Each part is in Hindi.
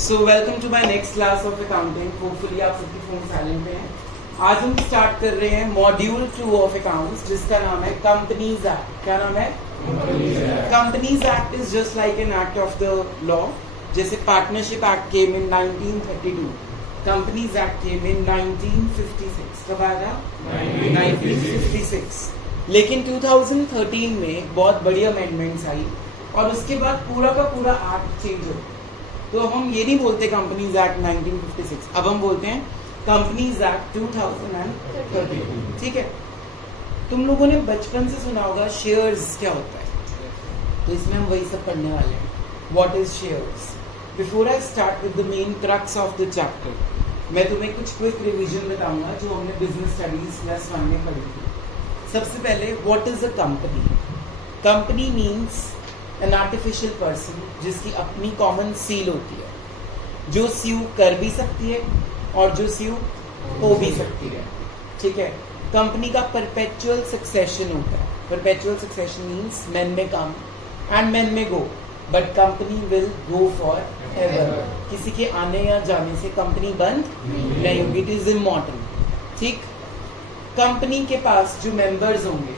So welcome to my next class of accounting. Hopefully आप सबके फोन साइलेंट पे हैं। आज हम स्टार्ट कर रहे हैं मॉड्यूल 2 ऑफ अकाउंट्स, जिसका नाम है कंपनीज एक्ट। क्या नाम है? Companies act is just like an act of the law. जैसे पार्टनरशिप एक्ट केम इन 1932, कंपनीज एक्ट केम इन 1956। कब आया था? 1956। लेकिन 2013 में बहुत बड़ी अमेंडमेंट्स आई और उसके बाद पूरा का पूरा एक्ट चेंज हो गया। तो हम ये नहीं बोलते कंपनीज एक्ट 1956, अब हम बोलते हैं कंपनीज एक्ट 2013। ठीक है। तुम लोगों ने बचपन से सुना होगा शेयर्स क्या होता है, तो इसमें हम वही सब पढ़ने वाले हैं। What is shares? Before I start with the main crux of the chapter, मैं तुम्हें कुछ क्विक रिवीजन बताऊंगा जो हमने बिजनेस स्टडीज क्लास 1 में पढ़ी थी। सबसे पहले what is a company? Company means an artificial person जिसकी अपनी कॉमन सील होती है, जो स्यू कर भी सकती है और जो स्यू हो भी सकती है। ठीक है। कंपनी का परपेचुअल सक्सेशन होता है। परपेचुअल सक्सेशन मीन्स मैन में कम and man may go, but company will go forever. किसी के आने या जाने से कंपनी बंद नहीं होगी, इट इज इमॉर्टल। ठीक। कंपनी के पास जो मेंबर्स होंगे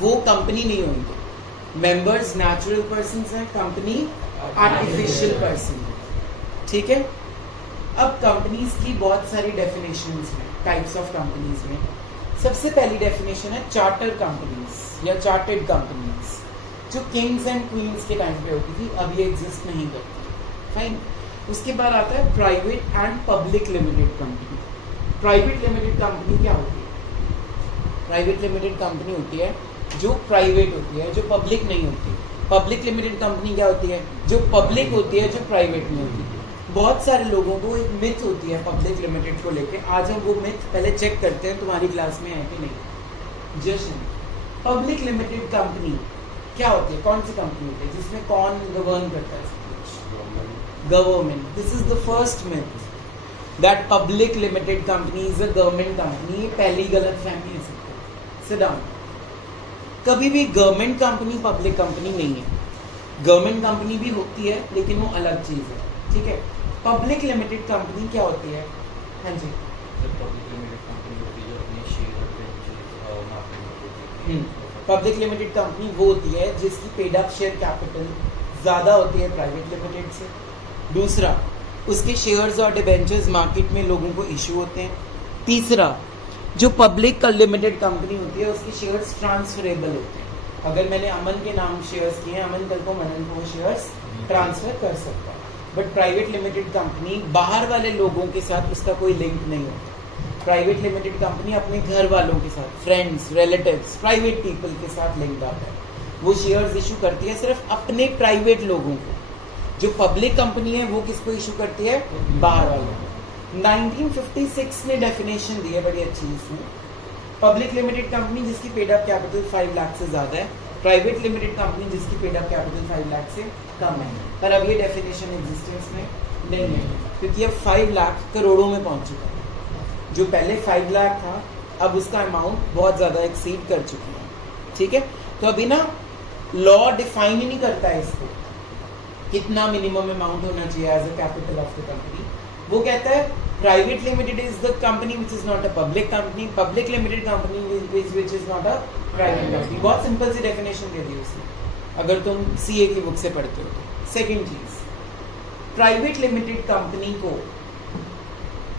वो कंपनी नहीं होंगे। मेंबर्स नेचुरल पर्सन्स हैं, कंपनी आर्टिफिशियल पर्सन है। ठीक है। अब कंपनीज की बहुत सारी डेफिनेशंस हैं, टाइप्स ऑफ कंपनीज में। सबसे पहली डेफिनेशन है चार्टर कंपनीज या चार्टर्ड कंपनीज, जो किंग्स एंड क्वींस के टाइम पे होती थी, अब ये एग्जिस्ट नहीं करती। फाइन। उसके बाद आता है private and public limited company. Private limited company क्या होती है? प्राइवेट लिमिटेड कंपनी होती है जो प्राइवेट होती है, जो पब्लिक नहीं होती। पब्लिक लिमिटेड कंपनी क्या होती है? जो पब्लिक होती है, जो प्राइवेट नहीं होती। बहुत सारे लोगों को एक मिथ होती है पब्लिक लिमिटेड को लेके। आज हम वो मिथ पहले चेक करते हैं तुम्हारी क्लास में है कि नहीं। जशन, पब्लिक लिमिटेड कंपनी क्या होती है? कौन सी कंपनी होती है जिसमें कौन गवर्न करता है? Government. This is the first myth that public limited company is a government company. ये पहली गलत फहमी है सबको। Sit down. कभी भी गवर्नमेंट कंपनी पब्लिक कंपनी नहीं है। गवर्नमेंट कंपनी भी होती है लेकिन वो अलग चीज है। ठीक है। पब्लिक लिमिटेड कंपनी क्या होती है? हाँ जी। पब्लिक लिमिटेड कंपनी वो होती है जिसकी पेड अप शेयर कैपिटल ज्यादा होती है प्राइवेट लिमिटेड से। दूसरा, उसके शेयर्स और डिबेंचर्स मार्केट में लोगों को इशू होते हैं। तीसरा, जो पब्लिक लिमिटेड कंपनी होती है उसके शेयर्स ट्रांसफरेबल होते हैं। अगर मैंने अमन के नाम शेयर्स किए हैं, अमन कल को मनन को शेयर्स ट्रांसफर कर सकता है। बट प्राइवेट लिमिटेड कंपनी बाहर वाले लोगों के साथ उसका कोई लिंक नहीं होता। प्राइवेट लिमिटेड कंपनी अपने घर वालों के साथ, फ्रेंड्स, रिलेटिव्स, प्राइवेट पीपल के साथ लिंक आता है। वो शेयर्स इशू करती है सिर्फ अपने प्राइवेट लोगों को। जो पब्लिक कंपनी है वो किसको इशू करती है? बाहर वालों को। 1956 ने डेफिनेशन दी है बड़ी अच्छी इसमें। पब्लिक लिमिटेड कंपनी जिसकी पेड अप कैपिटल 5 लाख से ज्यादा है, प्राइवेट लिमिटेड कंपनी जिसकी पेड अप कैपिटल 5 लाख से कम है। पर अब ये डेफिनेशन एग्जिस्टेंस में नहीं है, क्योंकि अब 5 लाख करोड़ों में पहुंच चुका है। जो पहले 5 लाख था अब उसका अमाउंट बहुत ज्यादा एक्सीड कर चुकी है। ठीक है। तो अभी ना लॉ डिफाइन ही नहीं करता है इसको कितना मिनिमम अमाउंट होना चाहिए as a capital of the company. वो कहता है private limited is the company which is not a public company, public limited company which is not a private company. बहुत सिंपल सी डेफिनेशन दे दी उसने, अगर तुम सीए की बुक से पढ़ते हो तो। सेकेंड चीज, प्राइवेट लिमिटेड कंपनी को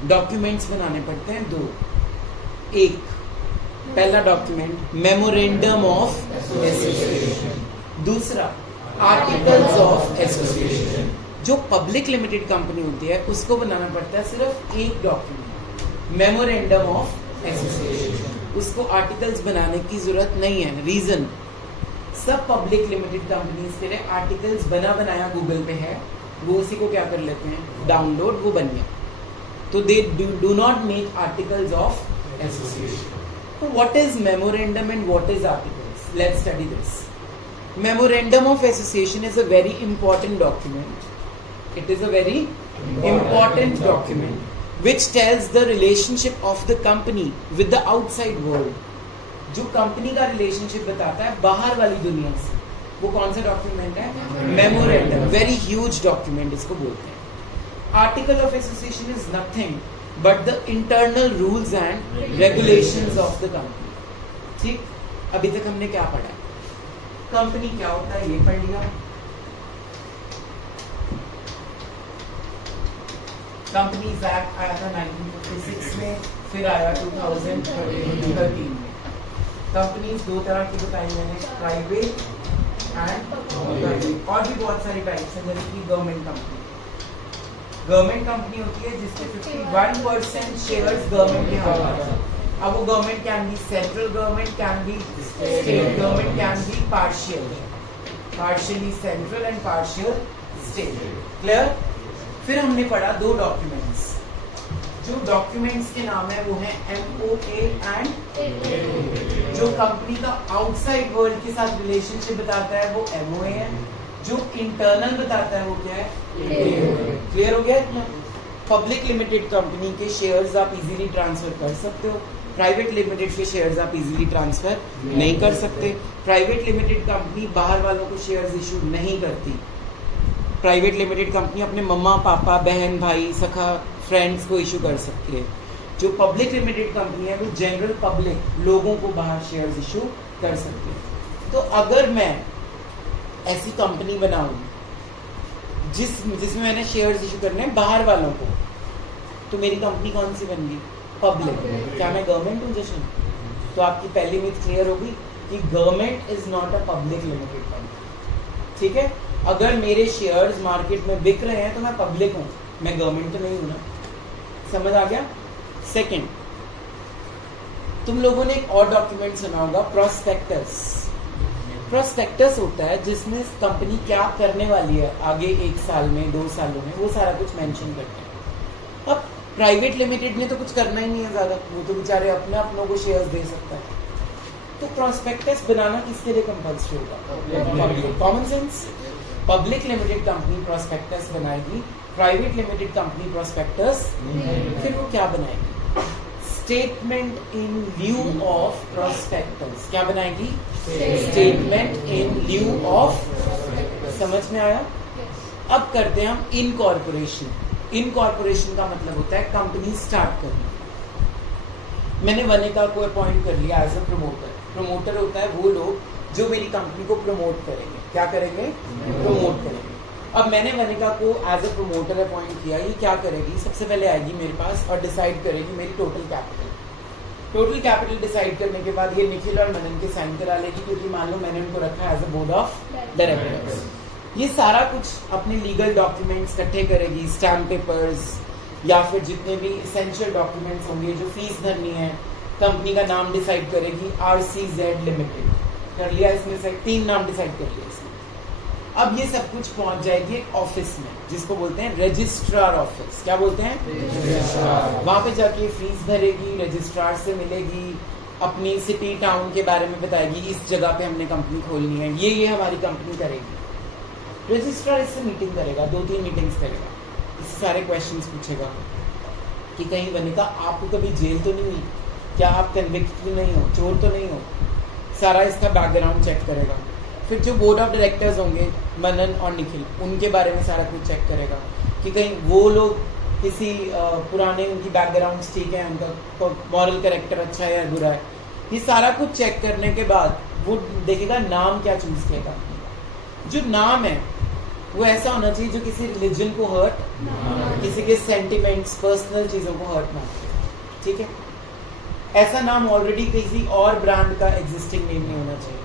डॉक्यूमेंट्स बनाने पड़ते हैं 2। एक, पहला डॉक्यूमेंट मेमोरेंडम ऑफ एसोसिएशन, दूसरा आर्टिकल्स ऑफ एसोसिएशन। जो पब्लिक लिमिटेड कंपनी होती है उसको बनाना पड़ता है सिर्फ एक डॉक्यूमेंट, मेमोरेंडम ऑफ एसोसिएशन। उसको आर्टिकल्स बनाने की जरूरत नहीं है। रीजन, सब पब्लिक लिमिटेड कंपनीज के लिए आर्टिकल्स बना बनाया गूगल पे है, वो उसी को क्या कर लेते हैं? डाउनलोड, वो बन गया। तो they do not make articles of association. तो what is memorandum and what is articles? Let's study this. Memorandum of Association is a very important document. It is a very important document which tells the relationship of the company with the outside world. जो कंपनी का रिलेशनशिप बताता है बाहर वाली दुनिया से। वो कौन सा डॉक्यूमेंट है? मेमोरेंडम, वेरी ह्यूज डॉक्यूमेंट इसको बोलते हैं। Article of association is nothing but the internal rules and regulations of the company. ठीक, अभी तक हमने क्या पढ़ा है? कंपनी क्या होता है ये पढ़ लिया, कंपनीज एक्ट आया था 1956 में, फिर आया 2013 में। कंपनीज दो तरह की बताई मैंने, प्राइवेट एंड पब्लिक, और भी बहुत सारी टाइप्स हैं, जैसे कि गवर्नमेंट कंपनी। गवर्नमेंट कंपनी होती है जिसके 51% शेयर्स गवर्नमेंट के हाथ में है। अब वो government can be central government, can be state government, can be partially central and partial state. Clear? फिर हमने पढ़ा दो डॉक्यूमेंट्स, जो डॉक्यूमेंट्स के नाम है वो है MOA एंड जो कंपनी का आउटसाइड वर्ल्ड के साथ रिलेशनशिप बताता है वो MOA है, जो इंटरनल बताता है वो क्या है? क्लियर हो गया इतना? पब्लिक लिमिटेड कंपनी के शेयर्स आप इजीली ट्रांसफर कर सकते हो, प्राइवेट लिमिटेड के शेयर्स आप इजीली ट्रांसफर नहीं कर सकते। प्राइवेट लिमिटेड कंपनी बाहर वालों को शेयर्स इशू नहीं करती। प्राइवेट लिमिटेड कंपनी अपने मम्मा पापा बहन भाई सखा फ्रेंड्स को इशू कर सकती है। जो पब्लिक लिमिटेड कंपनी है वो जनरल पब्लिक लोगों को बाहर शेयर्स इशू कर सकती है। तो अगर मैं ऐसी कंपनी बनाऊं जिसमें मैंने शेयर्स इशू करने हैं बाहर वालों को, तो मेरी कंपनी कौन सी बन गई? पब्लिक। क्या मैं गवर्नमेंट हूँ जशन? तो आपकी पहली मिथ क्लियर होगी कि government is not a public limited company. ठीक है, अगर मेरे शेयर्स मार्केट में बिक रहे हैं तो मैं पब्लिक हूँ, मैं गवर्नमेंट तो नहीं हूँ ना। समझ आ गया? सेकंड, तुम लोगों ने एक और डॉक्यूमेंट सुना होगा, प्रोस्पेक्टस। प्रोस्पेक्टस होता है जिसमें कंपनी क्या करने वाली है आगे 1 साल में 2 सालों में, वो सारा कुछ मेंशन करते हैं। अब प्राइवेट लिमिटेड ने तो कुछ करना ही नहीं है ज्यादा, वो तो बेचारे अपनों को शेयर्स दे सकता है। तो प्रोस्पेक्टस बनाना किसके लिए कंपल्सरी होगा? Common sense. Public limited company prospectus बनाएगी, प्राइवेट लिमिटेड कंपनी प्रोस्पेक्टस फिर वो क्या बनाएगी? Statement in lieu of prospectus. क्या बनाएगी? Statement in lieu of. समझ में आया? अब करते हैं हम इनकॉर्पोरेशन। इनकॉर्पोरेशन का मतलब होता है कंपनी स्टार्ट करना। मैंने वनिका को अपॉइंट कर लिया एज अ प्रमोटर। प्रमोटर होता है वो लोग जो मेरी कंपनी को प्रमोट करेंगे। क्या करेंगे? प्रमोट करेंगे। अब मैंने वनिका को एज अ प्रमोटर अपॉइंट किया। ये क्या करेगी? सबसे पहले आएगी मेरे पास और डिसाइड करेगी मेरी total capital. Total capital decide करने के बाद ये निखिल और मनन के साइन करा लेगी, क्योंकि मान लो मैंने उनको रखा as a board of directors. ये सारा कुछ अपने लीगल डॉक्यूमेंट्स इकट्ठे करेगी, स्टैम्प पेपर्स या फिर जितने भी इसेंशियल डॉक्यूमेंट्स होंगे, जो फीस भरनी है, कंपनी का नाम डिसाइड करेगी, RCZ लिमिटेड कर लिया। इसमें से 3 नाम डिसाइड कर लिया इसमें। अब ये सब कुछ पहुंच जाएगी एक ऑफिस में जिसको बोलते हैं रजिस्ट्रार ऑफिस। क्या बोलते हैं? रजिस्ट्रार। वहां पे जाके फीस भरेगी, रजिस्ट्रार से मिलेगी, अपनी सिटी टाउन के बारे में बताएगी, इस जगह पे हमने कंपनी खोलनी है, ये हमारी कंपनी करेगी। रजिस्ट्रार इससे मीटिंग करेगा, 2-3 मीटिंग्स करेगा, इससे सारे क्वेश्चंस पूछेगा कि कहीं वनिका आपको कभी जेल तो नहीं हुई, क्या आप कन्विक्ट तो नहीं हो, चोर तो नहीं हो। सारा इसका बैकग्राउंड चेक करेगा। फिर जो बोर्ड ऑफ डायरेक्टर्स होंगे मनन और निखिल, उनके बारे में सारा कुछ चेक करेगा कि कहीं वो लोग किसी पुराने उनकी बैकग्राउंड्स ठीक है, उनका मॉरल कैरेक्टर अच्छा है या बुरा है। ये सारा कुछ चेक करने के बाद वो देखेगा नाम क्या चूज किएगा। जो नाम है वो ऐसा होना चाहिए जो किसी रिलीजन को हर्ट, किसी के सेंटिमेंट्स पर्सनल चीजों को हर्ट ना करे। ठीक है, ऐसा नाम ऑलरेडी किसी और ब्रांड का एग्जिस्टिंग नेम नहीं होना चाहिए।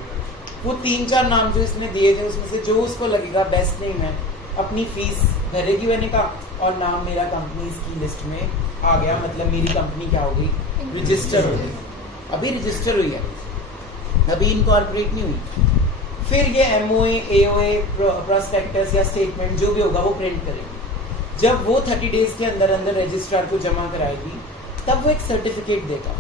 वो 3-4 नाम जो इसने दिए थे उसमें से जो उसको लगेगा बेस्ट नेम है, अपनी फीस भरेगी मैंने कहा, और नाम मेरा कंपनी की लिस्ट में आ गया, मतलब मेरी कंपनी क्या हो गई? रजिस्टर हो गई। अभी रजिस्टर हुई है, अभी इनकॉर्पोरेट नहीं हुई। फिर ये MOA, AOA, प्रोस्पेक्टस या स्टेटमेंट जो भी होगा वो प्रिंट करेगी। जब वो 30 डेज के अंदर अंदर रजिस्ट्रार को जमा कराएगी तब वो एक सर्टिफिकेट देगा,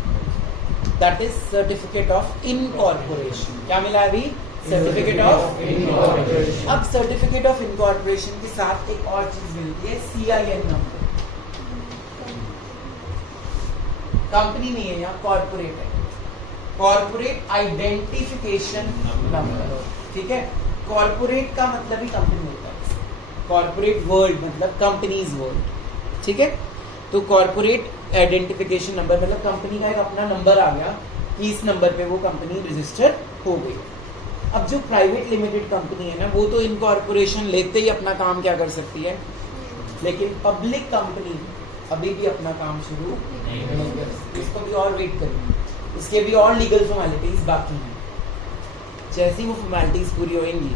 that is certificate of incorporation. क्या मिला अभी? Certificate of incorporation. अब सर्टिफिकेट ऑफ इनकॉर्पोरेशन के साथ एक और चीज मिलती है, CIN नंबर। कंपनी नहीं है यहाँ, कॉर्पोरेट है, कॉर्पोरेट आइडेंटिफिकेशन नंबर। ठीक है, कॉर्पोरेट का मतलब ही कंपनी होता है, कॉर्पोरेट वर्ल्ड मतलब कंपनीज वर्ल्ड, ठीक है। तो कॉर्पोरेट आइडेंटिफिकेशन नंबर मतलब कंपनी का एक अपना नंबर आ गया कि इस नंबर पे वो कंपनी रजिस्टर हो गई। अब जो प्राइवेट लिमिटेड कंपनी है ना, वो तो इनकॉर्पोरेशन लेते ही अपना काम क्या कर सकती है, लेकिन पब्लिक कंपनी अभी भी अपना काम शुरू नहीं कर सकती, इसको भी और वेट करनी, इसके भी और लीगल फॉर्मेलिटीज बाकी हैं। जैसी वो फॉर्मेलिटीज पूरी होंगी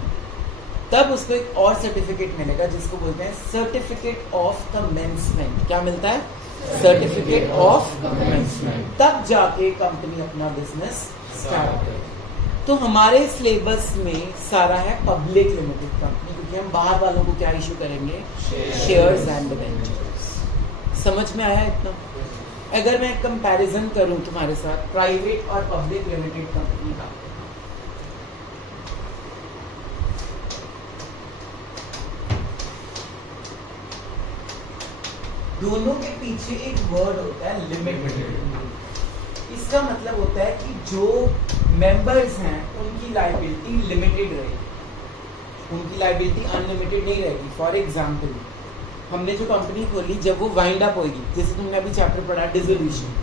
तब उसको एक और सर्टिफिकेट मिलेगा जिसको बोलते हैं सर्टिफिकेट ऑफ कमेंसमेंट। क्या मिलता है? Certificate of commencement. तब जाके कंपनी अपना बिजनेस स्टार्ट करे। तो हमारे सिलेबस में सारा है पब्लिक लिमिटेड कंपनी, क्योंकि हम बाहर वालों को क्या इशू करेंगे, शेयर्स एंड डिबेंचर्स। समझ में आया इतना? अगर मैं कंपैरिजन करूं तुम्हारे साथ प्राइवेट और पब्लिक लिमिटेड कंपनी का, दोनों के पीछे एक वर्ड होता है लिमिटेड। इसका मतलब होता है कि जो मेंबर्स हैं उनकी लायबिलिटी लिमिटेड रहेगी, उनकी लायबिलिटी अनलिमिटेड नहीं रहेगी। फॉर एग्जांपल, हमने जो कंपनी खोली जब वो वाइंड अप होगी, जैसे तुमने अभी चैप्टर पढ़ा डिसोल्यूशन,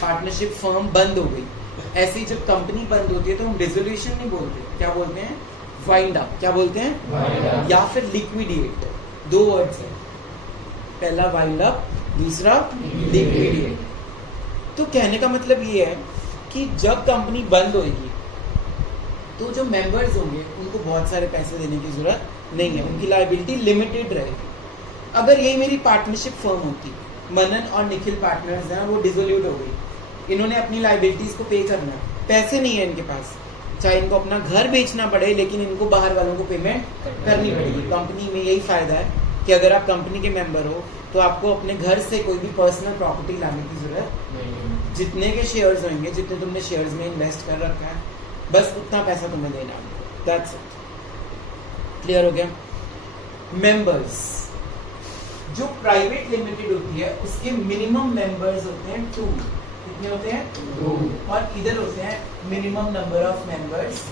पार्टनरशिप फर्म बंद हो गई, ऐसे ही जब कंपनी बंद होती है तो हम डिसोल्यूशन नहीं बोलते, क्या बोलते हैं? Wind up. क्या बोलते हैं? या फिर लिक्विडेट। दो वर्ड्स हैं, पहला वाइंड अप, दूसरा लिक्विडेट। तो कहने का मतलब ये है कि जब कंपनी बंद होगी तो जो मेंबर्स होंगे उनको बहुत सारे पैसे देने की जरूरत नहीं है, उनकी लायबिलिटी लिमिटेड रहेगी। अगर यही मेरी पार्टनरशिप फर्म होती, मनन और निखिल पार्टनर्स हैं, वो डिसोल्यूट हो गई, इन्होंने अपनी लायबिलिटीज को पे करना है, पैसे नहीं है इनके पास, चाहे इनको अपना घर बेचना पड़े लेकिन इनको बाहर वालों को पेमेंट करनी पड़ेगी। कंपनी में यही फायदा है कि अगर आप कंपनी के मेंबर हो तो आपको अपने घर से कोई भी पर्सनल प्रॉपर्टी लाने की जरूरत नहीं। जितने के शेयर्स होंगे, जितने तुमने शेयर्स में इन्वेस्ट कर रखा है, बस उतना पैसा तुम्हें देना है। That's it. क्लियर हो गया? मेंबर्स, जो प्राइवेट लिमिटेड होती है उसके मिनिमम मेंबर्स होते हैं 2। कितने होते हैं? 2। और इधर होते हैं मिनिमम नंबर ऑफ मेंबर्स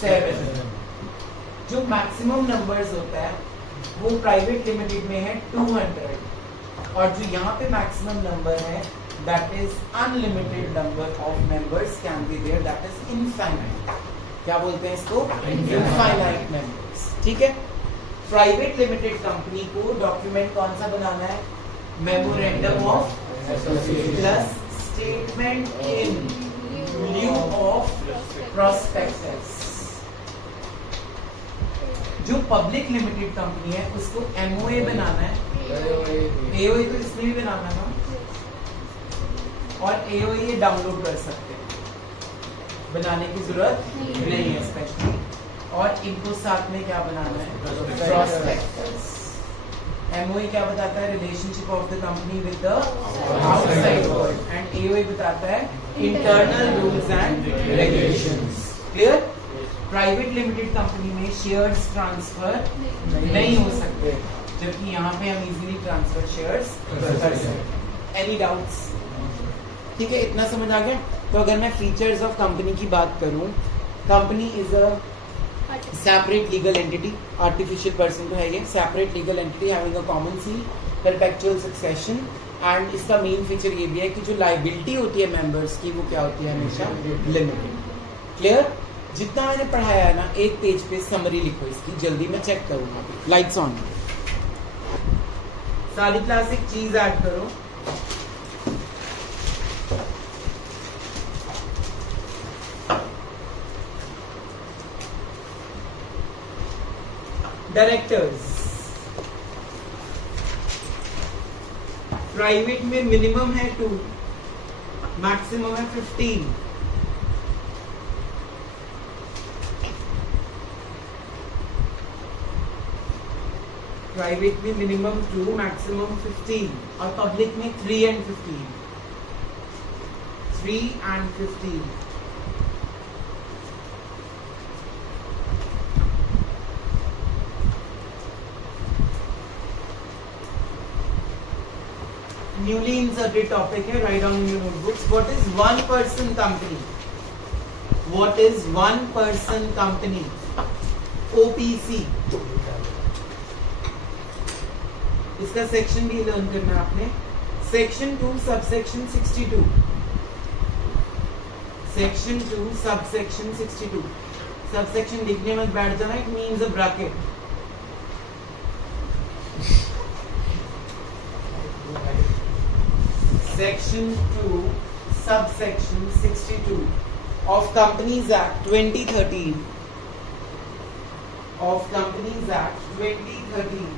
7। जो मैक्सिमम नंबर्स होता है वो प्राइवेट लिमिटेड में है 200, और जो यहाँ पे मैक्सिमम नंबर है that is unlimited number of members can be there, that is infinite. क्या बोलते हैं इसको? Infinite members. ठीक है। प्राइवेट लिमिटेड कंपनी को डॉक्यूमेंट कौन सा बनाना है? Memorandum of plus statement in lieu of prospectus. जो पब्लिक लिमिटेड कंपनी है उसको एमओए बनाना है, एओए तो इसमें भी बनाना है, और एओए ये डाउनलोड कर सकते हैं, बनाने की जरूरत नहीं है स्पेशली। और इनको साथ में क्या बनाना है? प्रोस्पेक्टस। एमओए क्या बताता है? Relationship of the company with the outside world, and AOA बताता है internal rules and regulations. Clear? Private limited company में शेयर्स ट्रांसफर नहीं हो सकते, जबकि यहाँ पे हम इजीली ट्रांसफर शेयर्स कर सकते हैं। Any doubts? ठीक है, इतना समझ आ गया? तो अगर मैं फीचर्स ऑफ कंपनी की बात करूं, company is a separate legal entity, artificial person तो है ये, separate legal entity having a common seal, perpetual succession, and इसका मेन फीचर ये भी है कि जो लायबिलिटी होती है मेंबर्स की वो क्या होती है? हमेशा लिमिटेड। क्लियर? जितना मैंने पढ़ाया है ना, एक पेज पे समरी लिखो इसकी, जल्दी मैं चेक करूंगा। Lights on. सारी क्लास एक चीज ऐड करो, डायरेक्टर्स। प्राइवेट में मिनिमम है 2, मैक्सिमम है 15। प्राइवेट में मिनिमम 2, मैक्सिमम 15, और पब्लिक में 3 and 15। 3 and 15। Newly inserted topic है, write down in your notebooks. What is one person company? What is one person company? OPC, इसका सेक्शन भी लर्न करना है आपने। Section 2 subsection 62, section 2 subsection 62, subsection लिखने में बैठ जाना, it means a bracket. Section 2 subsection 62 of Companies Act 2013, of Companies Act 2013.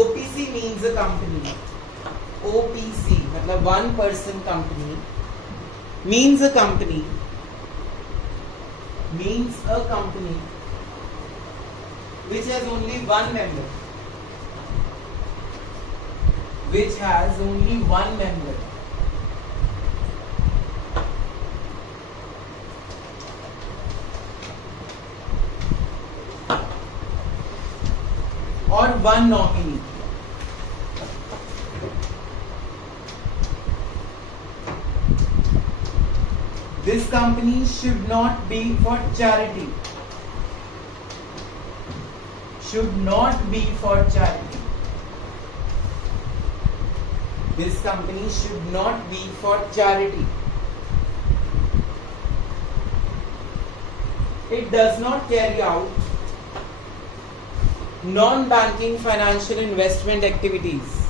OPC means a company. OPC मतलब one person company means a company, means a company which has only one member, which has only one member. Or one nominee. This company should not be for charity. Should not be for charity. This company should not be for charity. It does not carry out non-banking financial investment activities.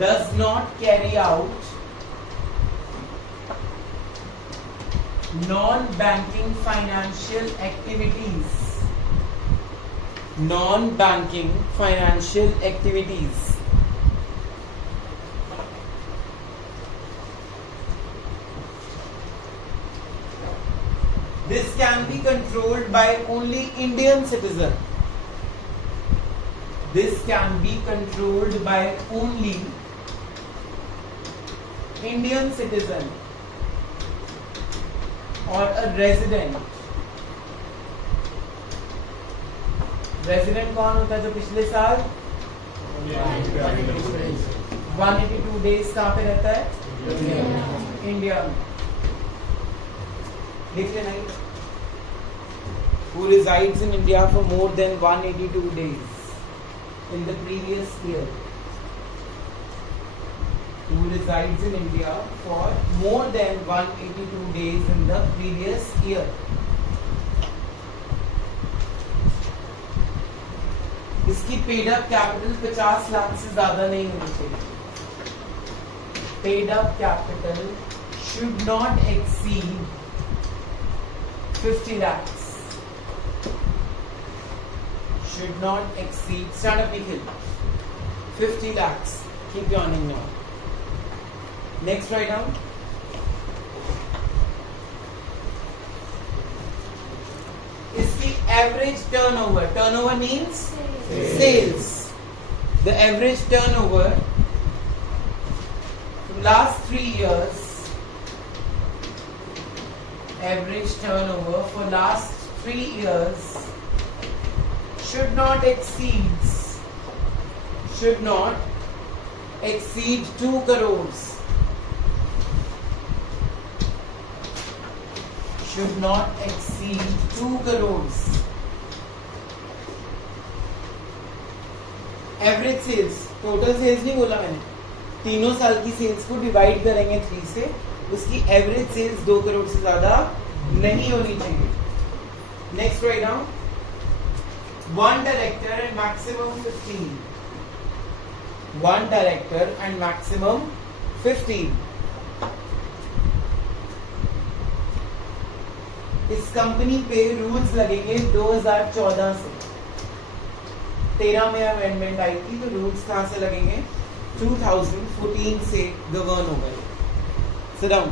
Does not carry out non-banking financial activities. Non-banking financial activities. This can be controlled by only Indian citizen. This can be controlled by only Indian citizen or a resident. Resident कौन होता है जो पिछले साल 182 days कहाँ पे रहता है? इंडिया में। लिख लेना ही। Who resides in India for more than 182 days in the previous year. Who resides in India for more than 182 days in the previous year. इसकी पेड अप कैपिटल 50 लाख से ज्यादा नहीं होनी चाहिए। Paid up capital should not exceed 50 lakhs. Should not exceed, stand up Nikhil, 50 lakhs. Keep yawning now. Next write down. इसकी average turnover, turnover means sales. The average turnover from last 3 years, average turnover for last 3 years should not exceed 2 crores. Should not exceed 2 crores. Average sales, total sales नहीं बोला मैंने, तीनों साल की सेल्स को डिवाइड करेंगे 3 से, उसकी एवरेज सेल्स 2 करोड़ से ज्यादा नहीं होनी चाहिए। Next write down. One director and maximum 15. One director and maximum 15. इस कंपनी पे रूल्स लगेंगे 2014 से। 13 में अमेंडमेंट आई थी, तो रूल्स कहां से लगेंगे? 2014 से गवर्न हो गए। Sit down.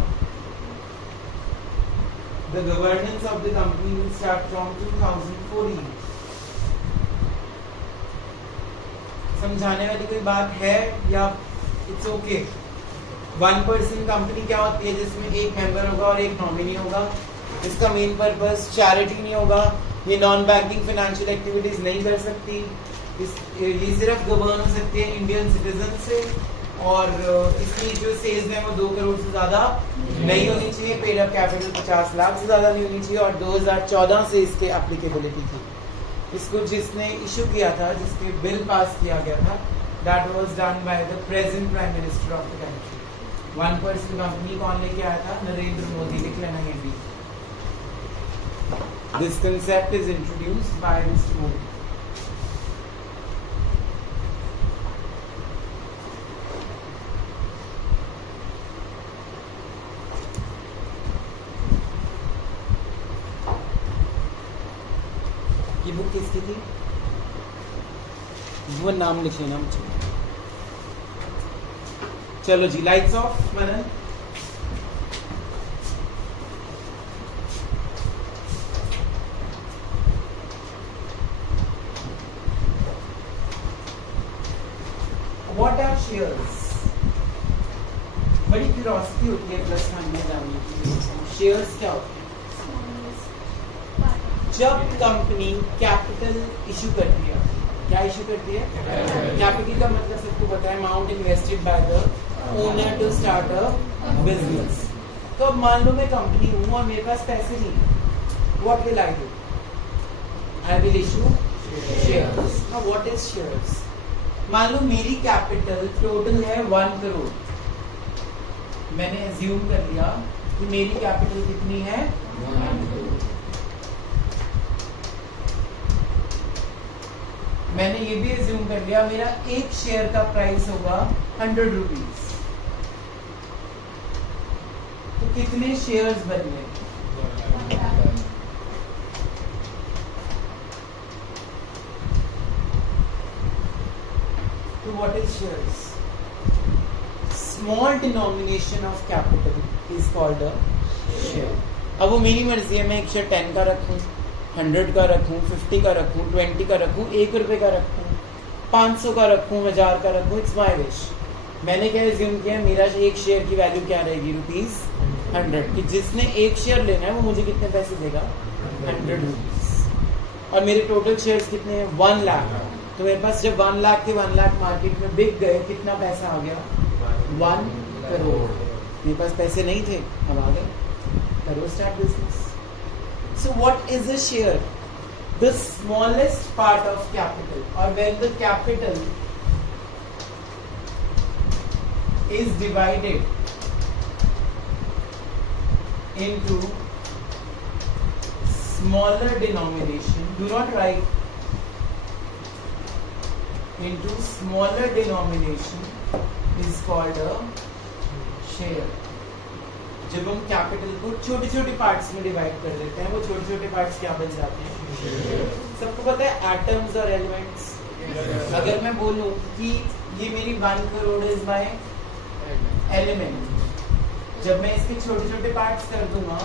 The governance of the company will start from 2014. समझाने वाली कोई बात है या इट्स ओके? 1 पर्सन कंपनी क्या होती है जिसमें एक मेंबर होगा और एक नॉमिनी होगा। इसका मेन पर्पस चैरिटी नहीं होगा, ये नॉन बैंकिंग फाइनेंशियल एक्टिविटीज नहीं कर सकती, ये सिर्फ गवर्न हो सकती है इंडियन सिटीजन से और इसकी जो सेल्स है वो 2 करोड़ से ज्यादा नहीं होनी चाहिए, पेड अप कैपिटल 50 लाख से ज्यादा नहीं होनी चाहिए, और 2014 से इसके एप्लीकेबिलिटी थी। इसको जिसने इशू किया था, जिसके बिल पास किया गया था, that was done by the present prime minister of the country. 1% company कौन लेके आया था? नरेंद्र मोदी। लिख लेना ये भी। This concept is introduced by mister Modi. ये बुक किसकी थी? वो नाम लिख लेना मुझे। चलो जी, lights off. Manan, what are shares? बड़ी क्यूरियोसिटी होती है प्लस वन में जानने की, शेयर्स क्या होते हैं? जब कंपनी कैपिटल इशू करती है, क्या इशू करती है? कैपिटल का मतलब सबको पता है, amount invested by the owner to start a business. तो अब मान लो मैं कंपनी हूँ और मेरे पास पैसे नहीं, what will I do? I will issue shares. Now what is shares? मान लो मेरी कैपिटल टोटल है 1 करोड़। मैंने अज्यूम कर लिया कि मेरी कैपिटल कितनी है? 1 करोड़। मैंने ये भी अज्यूम कर लिया मेरा एक शेयर का प्राइस होगा 100 रुपीज। तो कितने शेयर्स बने? तो what is shares? Small denomination of capital is called a share. अब वो मेरी मर्जी है, मैं एक शेयर 10 का रखूं, 100 का रखूं, 50 का रखूं, 20 का रखूं, 1 रुपए का रखूं, 500 का रखूं, 1000 का रखूं, इट्स माय विश। मैंने क्या अज्यूम किया? मेरा एक शेयर की वैल्यू क्या रहेगी? ₹100। कि जिसने एक शेयर लेना है वो मुझे कितने पैसे देगा? 100 रुपीज। और मेरे टोटल शेयर्स कितने हैं? 1 लाख। तो मेरे पास जब 1 लाख के 1 लाख मार्केट में बिक गए, कितना पैसा आ गया? 1 करोड़। मेरे पास पैसे नहीं थे, अब आ गए, करो start business. So what is a share? The smallest part of capital, or when the capital is divided into smaller denomination, do not write, into smaller denomination is called a share. जब हम कैपिटल को छोटे छोटे पार्ट्स में डिवाइड कर देते हैं, वो छोटे छोटे पार्ट्स क्या बन जाते हैं? सबको पता है एटम्स और एलिमेंट्स। अगर मैं बोलूं कि ये मेरी 1 करोड़ इज माय एलिमेंट, जब मैं इसके छोटे छोटे पार्ट्स कर दूंगा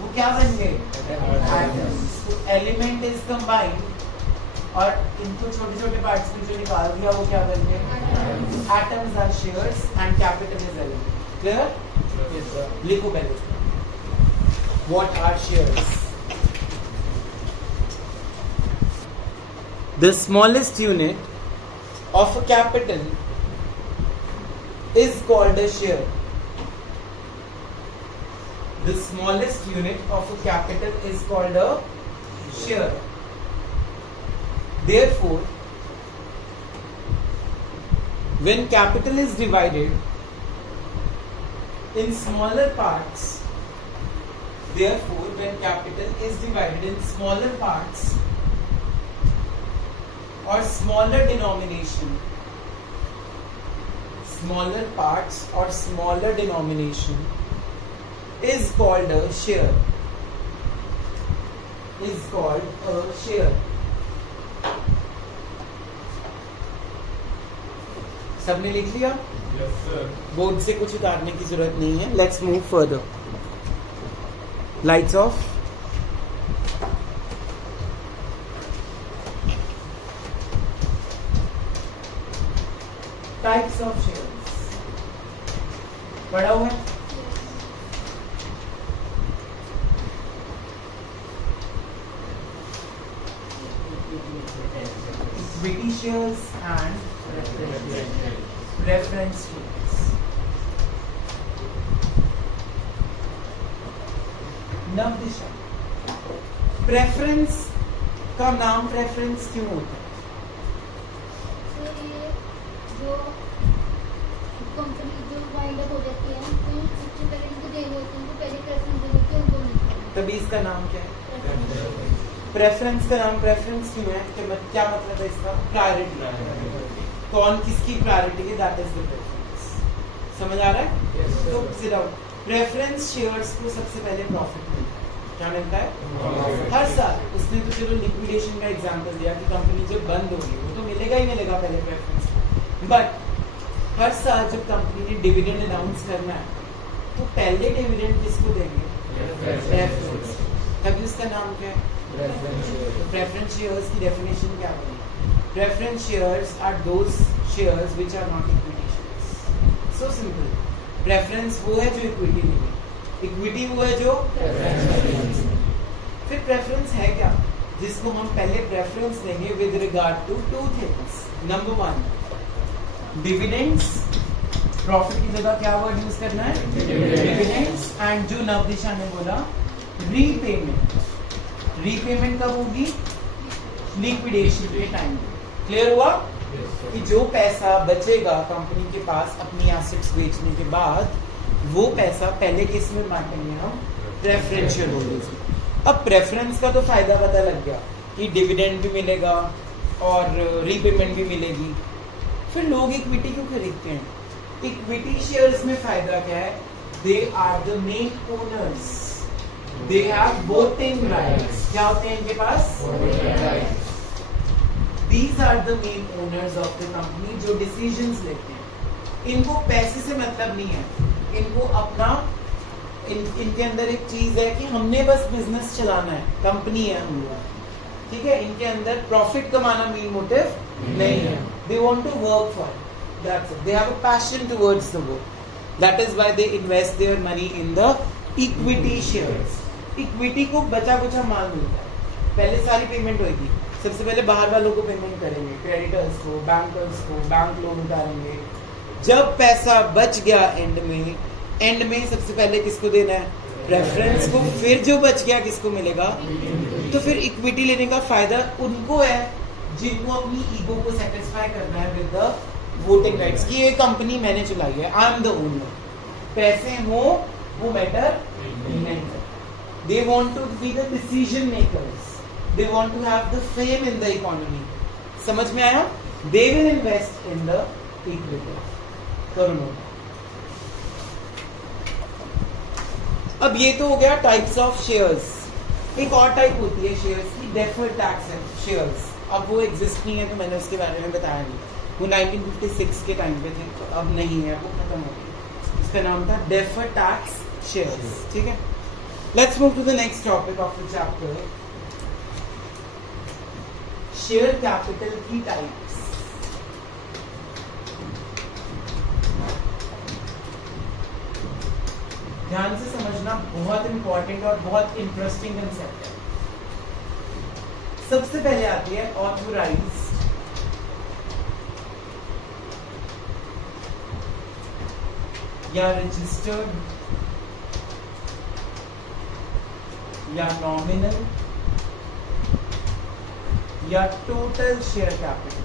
वो क्या बन गए? एटम्स। तो एलिमेंट इज कंबाइंड, और इनको छोटे छोटे पार्ट्स में जो निकाल दिया वो क्या बन गए? Atoms are shares and capital is element. Clear? लिखो पहले, what are shares? The smallest unit of a capital is called a share. The smallest unit of a capital is called a share. Therefore, when capital is divided in smaller parts, therefore when capital is divided in smaller parts or smaller denomination, smaller parts or smaller denomination is called a share, is called a share. सबने लिख लिया? Yes, sir. बोर्ड से कुछ उतारने की जरूरत नहीं है। Let's move further. Lights off. Types of shares पढ़ा हुआ है? Equity shares and preference shares. Navdisha, preference का नाम प्रेफरेंस क्यों होता है? जो कंपनी जो वाइंड अप हो जाती है तो सबसे पहले इनको देने होते हैं, उनको पहले प्रेफरेंस देने होते हैं, उनको मिलता है। तभी इसका नाम क्या है? प्रेफरेंस का नाम प्रेफरेंस क्यों है? क्या मतलब है इसका? प्रायोरिटी। कौन किसकी प्रायोरिटी है, दैट इज द प्रेफरेंस। समझ आ रहा है? तो सिट डाउन। प्रेफरेंस शेयर्स को सबसे पहले प्रॉफिट मिलता है। क्या मिलता है? हर साल। उसने तो चलो लिक्विडेशन का एग्जांपल दिया कि कंपनी जब बंद होगी वो तो मिलेगा ही मिलेगा पहले प्रेफरेंस। बट हर साल जब कंपनी ने डिविडेंड अनाउंस करना है तो पहले डिविडेंड किसको देंगे? प्रेफरेंस। तभी उसका नाम क्या है? प्रेफरेंस शेयर्स की डेफिनेशन क्या बनी? Preference shares are those shares which are not equity shares. So simple. Preference वो है जो इक्विटी नहीं है, इक्विटी वो है जो प्रेफरेंस। फिर प्रेफरेंस है क्या? जिसको हम पहले प्रेफरेंस देंगे with regard to two things. Number 1 dividends, profit की जगह क्या वर्ड यूज करना है? डिविडेंड्स। एंड जो नवदिशा ने बोला रीपेमेंट। रीपेमेंट कब होगी? लिक्विडेशन के टाइम। क्लियर हुआ? कि जो पैसा बचेगा कंपनी के पास अपनी एसेट्स बेचने के बाद, वो पैसा पहले किस में बांटेंगे हम? प्रेफरेंस शेयर होल्डर्स में। अब प्रेफरेंस का तो फायदा पता लग गया कि डिविडेंड भी मिलेगा और रीपेमेंट भी मिलेगी। फिर लोग इक्विटी क्यों खरीदते हैं? इक्विटी शेयर्स में फायदा क्या है? They are the main owners, they have voting rights. क्या होते हैं इनके पास? These are the main owners of the company जो decisions लेते हैं। इनको पैसे से मतलब नहीं है, इनको अपना इनके अंदर एक चीज है कि हमने बस बिजनेस चलाना है, कंपनी है हम लोग, ठीक है। इनके अंदर प्रॉफिट कमाना मेन मोटिव नहीं है। They want to work for it, that's it. They have a passion towards the work, that is why they invest their money in the equity shares. Equity को बचा कुचा माल मिलता है, पहले सारी पेमेंट होगी। सबसे पहले बाहर वालों को पेमेंट करेंगे, क्रेडिटर्स को, बैंकर्स को, बैंक लोन उतारेंगे। जब पैसा बच गया एंड में सबसे पहले किसको देना है? प्रेफरेंस को। फिर जो बच गया किसको मिलेगा? तो फिर इक्विटी लेने का फायदा उनको है जिनको अपनी ईगो को सेटिस्फाई करना है विद द वोटिंग राइट्स कि ये कंपनी मैंने चलाई है, आई एम द ओनर। पैसे हो वो मैटर नहीं करता। They want to be the decision makers, they want to have the fame in the economy। समझ में आया? they will invest in the equity। करो नोट। अब ये तो हो गया टाइप्स ऑफ शेयर्स। एक और टाइप होती है शेयर्स की, डेफर्ड टैक्स शेयर्स। अब वो एग्जिस्ट नहीं है तो मैंने उसके बारे में बताया नहीं। वो 1956 के टाइम पे थे, तो अब नहीं है, वो खत्म हो गई। उसका नाम था डेफर्ड टैक्स शेयर्स, ठीक है। Let's move to the next topic of the chapter, share capital की टाइप्स। ध्यान से समझना, बहुत इंपॉर्टेंट और बहुत इंटरेस्टिंग कंसेप्ट है। सबसे पहले आती है ऑथराइज्ड या रजिस्टर्ड या नॉमिनल या total share capital.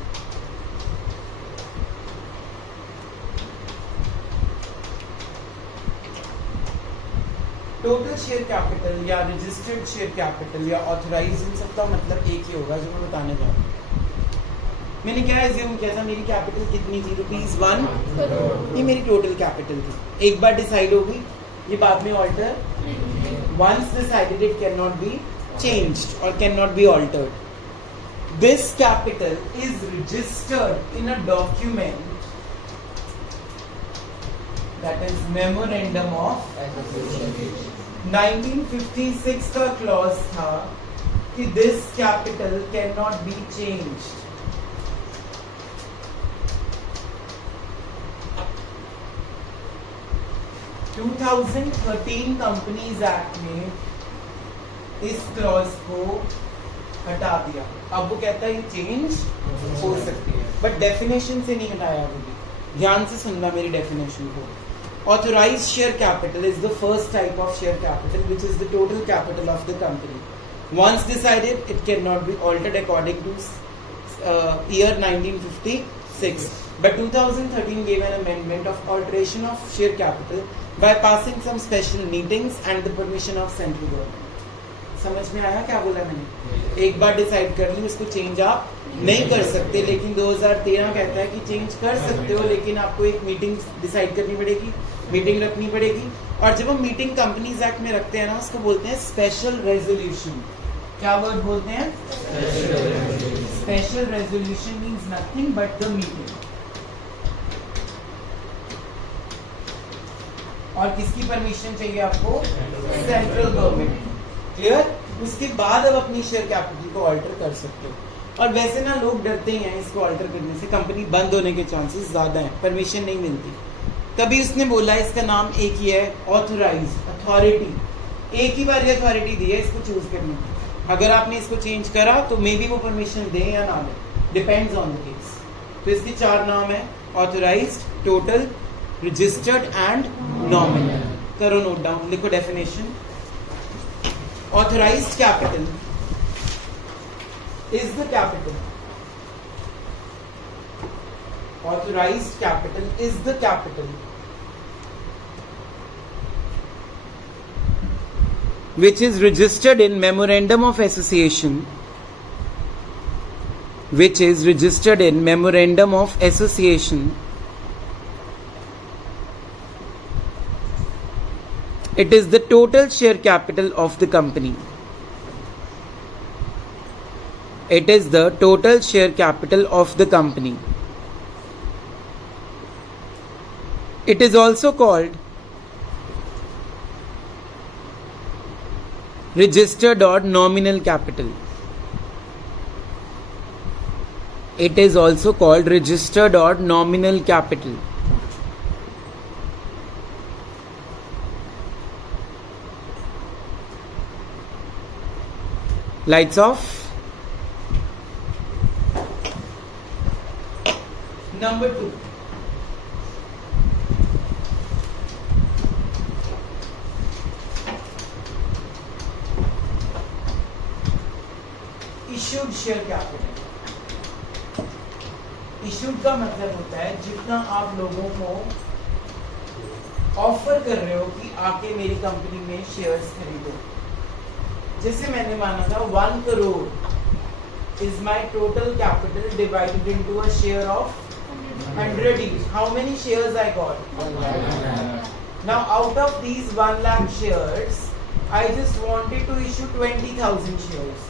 Total share capital या रजिस्टर्ड शेयर कैपिटल या ऑथराइज, इन सबका मतलब एक ही होगा जो मैं बताने जा रहा हूँ। मैंने क्या एज्यूम किया था, मेरी कैपिटल कितनी थी? ₹1 ये मेरी टोटल कैपिटल थी। एक बार डिसाइड हो गई, ये बाद में alter, once decided it can not be changed और can not be altered. This capital is registered in a document that is Memorandum of Association। 1956 का क्लॉज था कि this capital cannot be changed। To 2013 companies act में इस क्लॉज को हटा दिया। अब वो कहता है ये चेंज हो सकती है, बट डेफिनेशन से नहीं हटाया अभी। ध्यान से सुनना मेरी डेफिनेशन को. Authorized share capital is the first type of share capital, which is the total capital of the company. Once decided, it cannot be altered according to year 1956. But 2013 gave an amendment of alteration of share capital by passing some special meetings and the permission of central government. समझ में आया क्या बोला मैंने? एक बार डिसाइड कर ली, उसको चेंज आप नहीं कर सकते, लेकिन 2013 कहता है कि चेंज कर सकते हो, लेकिन आपको एक मीटिंग डिसाइड करनी पड़ेगी, मीटिंग रखनी पड़ेगी. और जब हम मीटिंग कंपनीज एक्ट में रखते हैं ना, उसको बोलते हैं स्पेशल रेजोल्यूशन. क्या वर्ड बोलते हैं? Special resolution means nothing but the meeting. और किसकी परमिशन चाहिए आपको? Central government. क्लियर? उसके बाद अब अपनी शेयर कैपिटल को ऑल्टर कर सकते हो. और वैसे ना लोग डरते हैं इसको ऑल्टर करने से, कंपनी बंद होने के चांसेस ज्यादा हैं, परमिशन नहीं मिलती. तभी उसने बोला इसका नाम एक ही है, ऑथोराइज, अथॉरिटी. एक ही बार ये अथॉरिटी दी है इसको चूज करने की. अगर आपने इसको चेंज करा तो मे बी वो परमिशन दे या ना दे, डिपेंड्स ऑन द केस. तो इसके 4 नाम है: authorized, total, registered and nominal. करो नोट डाउन, लिखो definition. Authorized capital is the capital. Authorized capital is the capital which is registered in memorandum of association, which is registered in memorandum of association. It is the total share capital of the company. It is the total share capital of the company. It is also called registered or nominal capital. It is also called registered or nominal capital. Lights off. Number 2. Issued share capital. Issued का मतलब होता है जितना आप लोगों को ऑफर कर रहे हो कि आके मेरी कंपनी में शेयर्स खरीदो. जैसे मैंने माना था 1 crore is my total capital divided into a share of 100 each. How many shares I got? 1 lakh. Now out of these 1 lakh shares, I just wanted to issue 20,000 shares.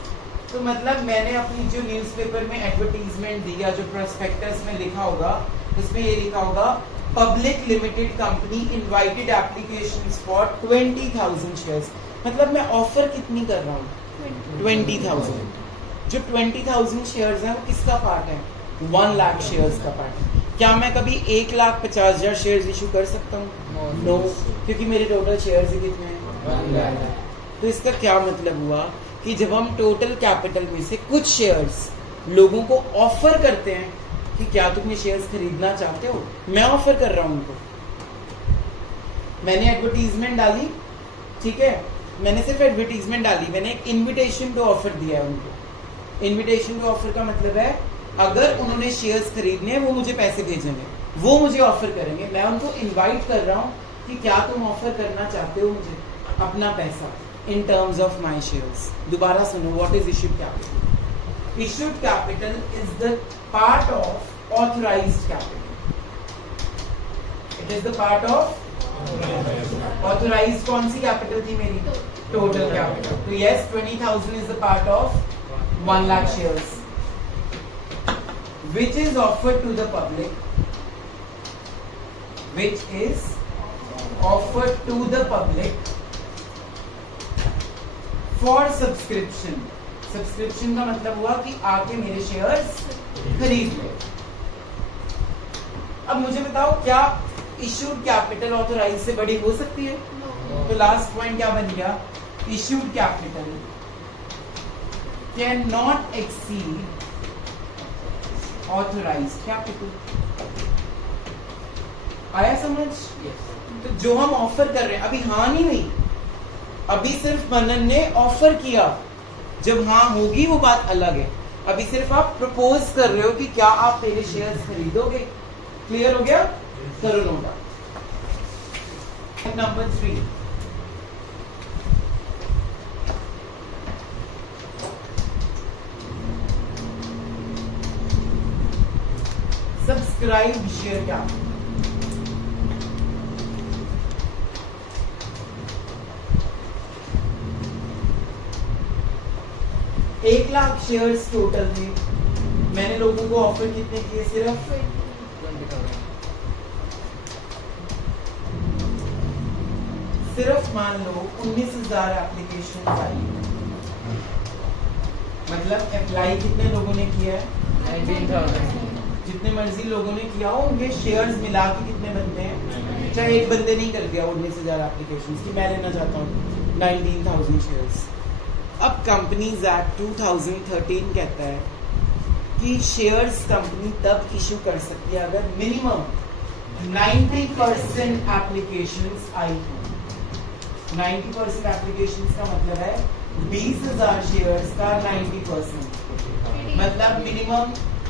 तो मतलब मैंने अपनी जो न्यूज़पेपर में एडवर्टीजमेंट दिया, जो प्रोस्पेक्टस में लिखा होगा, उसमें ये लिखा होगा public limited company invited applications for 20,000 shares. मतलब मैं ऑफर कितनी कर रहा हूँ? 20,000. जो 20,000 शेयर्स हैं वो किसका पार्ट है? 1 लाख शेयर्स का पार्ट है. क्या मैं कभी 1,50,000 शेयर्स इशू कर सकता हूँ? नो, क्योंकि मेरे टोटल शेयर्स ही कितने हैं? 1 लाख. तो इसका क्या मतलब हुआ कि जब हम टोटल कैपिटल में से कुछ शेयर्स लोगों को ऑफर करते हैं कि क्या तुम ये शेयर्स खरीदना चाहते हो, मैं ऑफर कर रहा हूं उनको. मैंने एडवर्टीजमेंट डाली, ठीक है, मैंने सिर्फ एडवर्टीजमेंट डाली, मैंने एक इनविटेशन टू ऑफर दिया है उनको. इनविटेशन टू ऑफर का मतलब है अगर उन्होंने शेयर्स खरीदने हैं वो मुझे पैसे भेजेंगे, वो मुझे ऑफर करेंगे. मैं उनको इन्वाइट कर रहा हूँ कि क्या तुम ऑफर करना चाहते हो मुझे अपना पैसा in terms of my shares. दोबारा सुनो, what is issued capital? Issued capital is the part of authorized capital. It is the part of authorized. कौन सी capital थी मेरी? Total capital. तो yes, 20,000 is the part of 1 lakh shares, which is offered to the public. Which is offered to the public for subscription. Subscription का मतलब हुआ कि आके मेरे शेयर्स खरीद ले. अब मुझे बताओ क्या इश्यूड कैपिटल ऑथोराइज से बड़ी हो सकती है? तो लास्ट पॉइंट क्या बन गया? Issued capital can not exceed authorised capital. आया समझ? तो जो हम ऑफर कर रहे हैं, अभी हाँ नहीं हुई, अभी सिर्फ मनन ने ऑफर किया, जब हाँ होगी वो बात अलग है। अभी सिर्फ आप प्रपोज कर रहे हो कि क्या आप मेरे शेयर्स खरीदोगे। क्लियर हो गया? करो note. Number 3, subscribe share capital. 1 lakh shares total थे। मैंने लोगों को ऑफर कितने किए? सिर्फ 20,000। सिर्फ मान लो 19,000 एप्लीकेशन आई। मतलब अप्लाई कितने लोगों ने किया है? 19,000। जितने मर्जी लोगों ने किया हो, उनके शेयर्स मिला के कितने बनते हैं? चाहे एक बंदे नहीं कर दिया 19,000 एप्लीकेशन की, मैं लेना चाहता हूँ 19,000 शेयर्स। अब कंपनीज एक्ट 2013 कहता है कि शेयर्स कंपनी तब इशू कर सकती है अगर मिनिमम 90% एप्लीकेशंस आई हो। 90% एप्लीकेशंस का मतलब है 20,000 शेयर्स का 90%। मतलब मिनिमम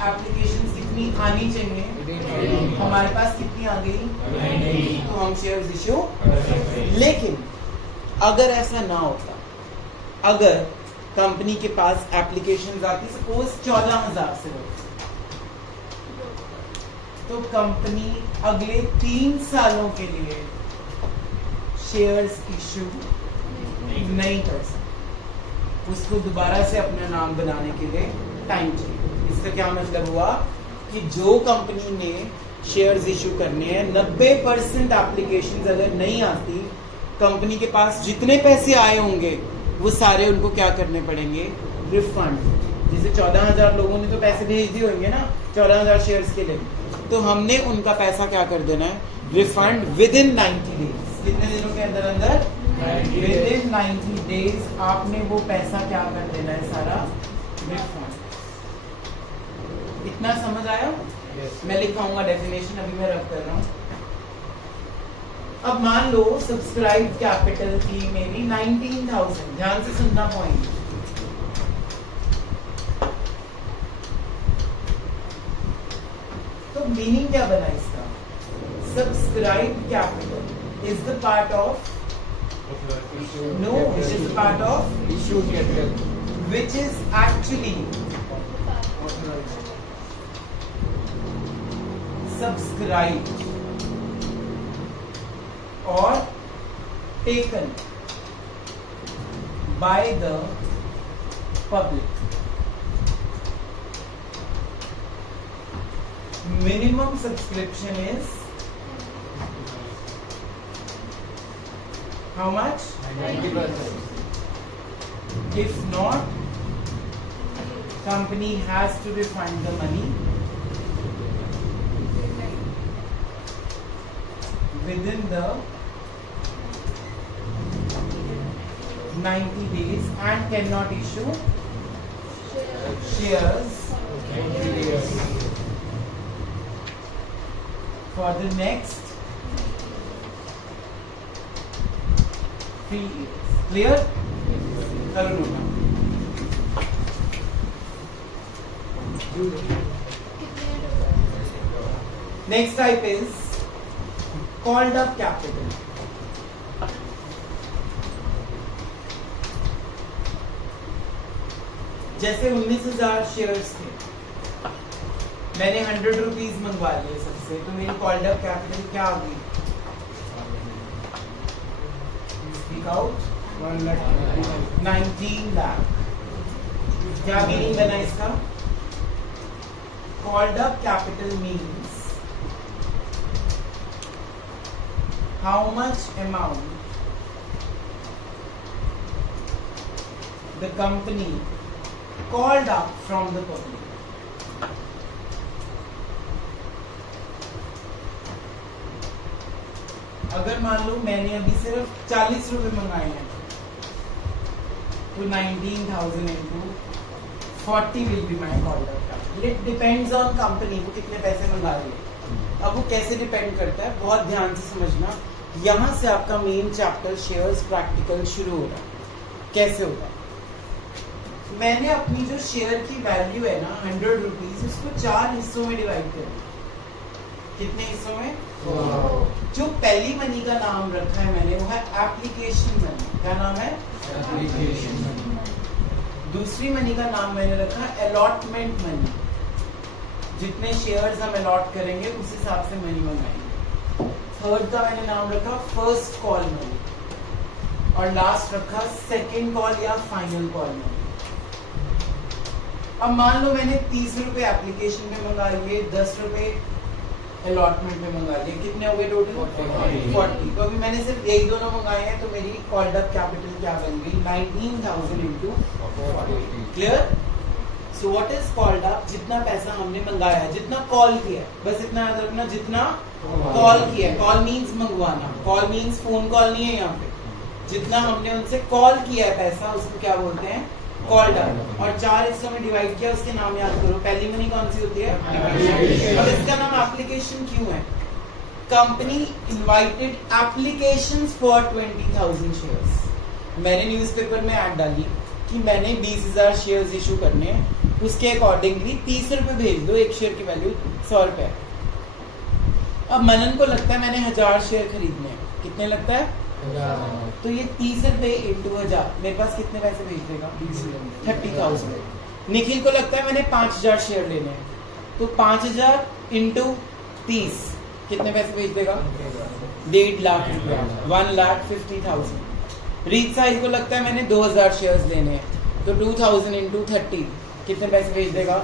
एप्लीकेशंस कितनी आनी चाहिए? हमारे पास कितनी आ गई? तो हम शेयर्स इशू। लेकिन अगर ऐसा ना होता, अगर कंपनी के पास एप्लीकेशंस आती सपोज 14,000 से, तो कंपनी अगले 3 सालों के लिए शेयर्स इशू नहीं कर सकती। उसको दोबारा से अपना नाम बनाने के लिए टाइम चाहिए। इसका क्या मतलब हुआ कि जो कंपनी ने शेयर्स इशू करने हैं, 90% एप्लीकेशंस अगर नहीं आती, कंपनी के पास जितने पैसे आए होंगे वो सारे उनको क्या करने पड़ेंगे? रिफंड। जैसे 14,000 लोगों ने तो पैसे भेज दिए होंगे ना 14,000 शेयर्स के लिए, तो हमने उनका पैसा क्या कर देना है? Refund with in 90 days. कितने दिनों के अंदर अंदर? विद इन 90 डेज आपने वो पैसा क्या कर देना है? सारा रिफंड। इतना समझ आया? मैं लिखाऊंगा डेफिनेशन, अभी मैं रब कर रहा हूँ। अब मान लो सब्सक्राइब कैपिटल थी मेरी 19,000। ध्यान से सुनना पॉइंट। तो मीनिंग क्या बना इसका? Subscribe capital is the part of no, it is the part of issue capital which is actually subscribed or taken by the public. Minimum subscription is how much? 90%. If not, company has to refund the money within the 90 days and cannot issue shares for the next 3 years. Clear? Karuna. Next type is called up capital. जैसे 19,000 शेयर्स थे, मैंने 100 रुपीज मंगवा लिए सबसे, तो मेरी कॉल्ड अप कैपिटल क्या आ गई? Speak out. 19 लाख। क्या मीनिंग बना इसका? Called up capital means how much amount the company called up from the public. अगर मान लो मैंने अभी सिर्फ 40 रुपए मंगाए हैं, तो 19,000 into 40 will be my called up capital. It depends on company, वो कितने पैसे मंगा रही है। अब वो कैसे डिपेंड करता है, बहुत ध्यान से समझना। यहाँ से आपका मेन चैप्टर शेयर्स प्रैक्टिकल शुरू हो रहा है। कैसे होता है, मैंने अपनी जो शेयर की वैल्यू है ना 100 रुपीज, उसको 4 हिस्सों में डिवाइड कर दिया। कितने हिस्सों में? जो पहली मनी का नाम रखा है मैंने वो है एप्लीकेशन मनी। क्या नाम है? Application money. दूसरी मनी का नाम मैंने रखा है अलॉटमेंट मनी। जितने शेयर्स हम अलॉट करेंगे उस हिसाब से मनी मंगाएंगे। थर्ड का मैंने नाम रखा फर्स्ट कॉल मनी, और लास्ट रखा सेकेंड कॉल या फाइनल कॉल मनी। अब मान लो मैंने 30 रुपए एप्लीकेशन में मंगा लिए, 10 रुपए अलॉटमेंट में मंगा लिए, कितने हो गए टोटल? 40। तो अभी मैंने सिर्फ यही दोनों मंगाए हैं, तो मेरी कॉल्ड अप कैपिटल क्या बन गई? 19,000 into 40। Clear? So what is called up? जितना पैसा हमने मंगाया है, जितना कॉल किया है, बस इतना याद रखना, जितना कॉल किया है। कॉल मीन्स मंगवाना, कॉल मीन्स फोन कॉल नहीं है यहाँ पे। जितना हमने उनसे कॉल किया है पैसा, उसको क्या बोलते हैं? Called up. और 4 हिस्सों में डिवाइड किया, उसके नाम याद करो। पहली मनी कौन सी होती है? अब इसका नाम एप्लीकेशन क्यों है? Company invited applications for 20,000 shares. मैंने न्यूज़पेपर में ऐड डाली कि मैंने 20,000 शेयर्स इशू करने हैं, उसके अकॉर्डिंगली 30 रुपए भेज दो, एक शेयर की वैल्यू 100 रुपए। अब मनन को लगता है मैंने 1000 शेयर खरीदने हैं। कितने लगता है? तो ये 30 रुपए इंटू 1000 मेरे पास कितने पैसे भेज देगा? 30,000। निखिल को लगता है मैंने 5,000 शेयर लेने हैं, तो 5,000 इंटू 30 कितने पैसे भेज देगा? 1.5 लाख रुपया, 1,50,000। रीत साहिल को लगता है मैंने 2,000 शेयर्स लेने हैं, तो 2,000 इंटू 30 कितने पैसे भेज देगा?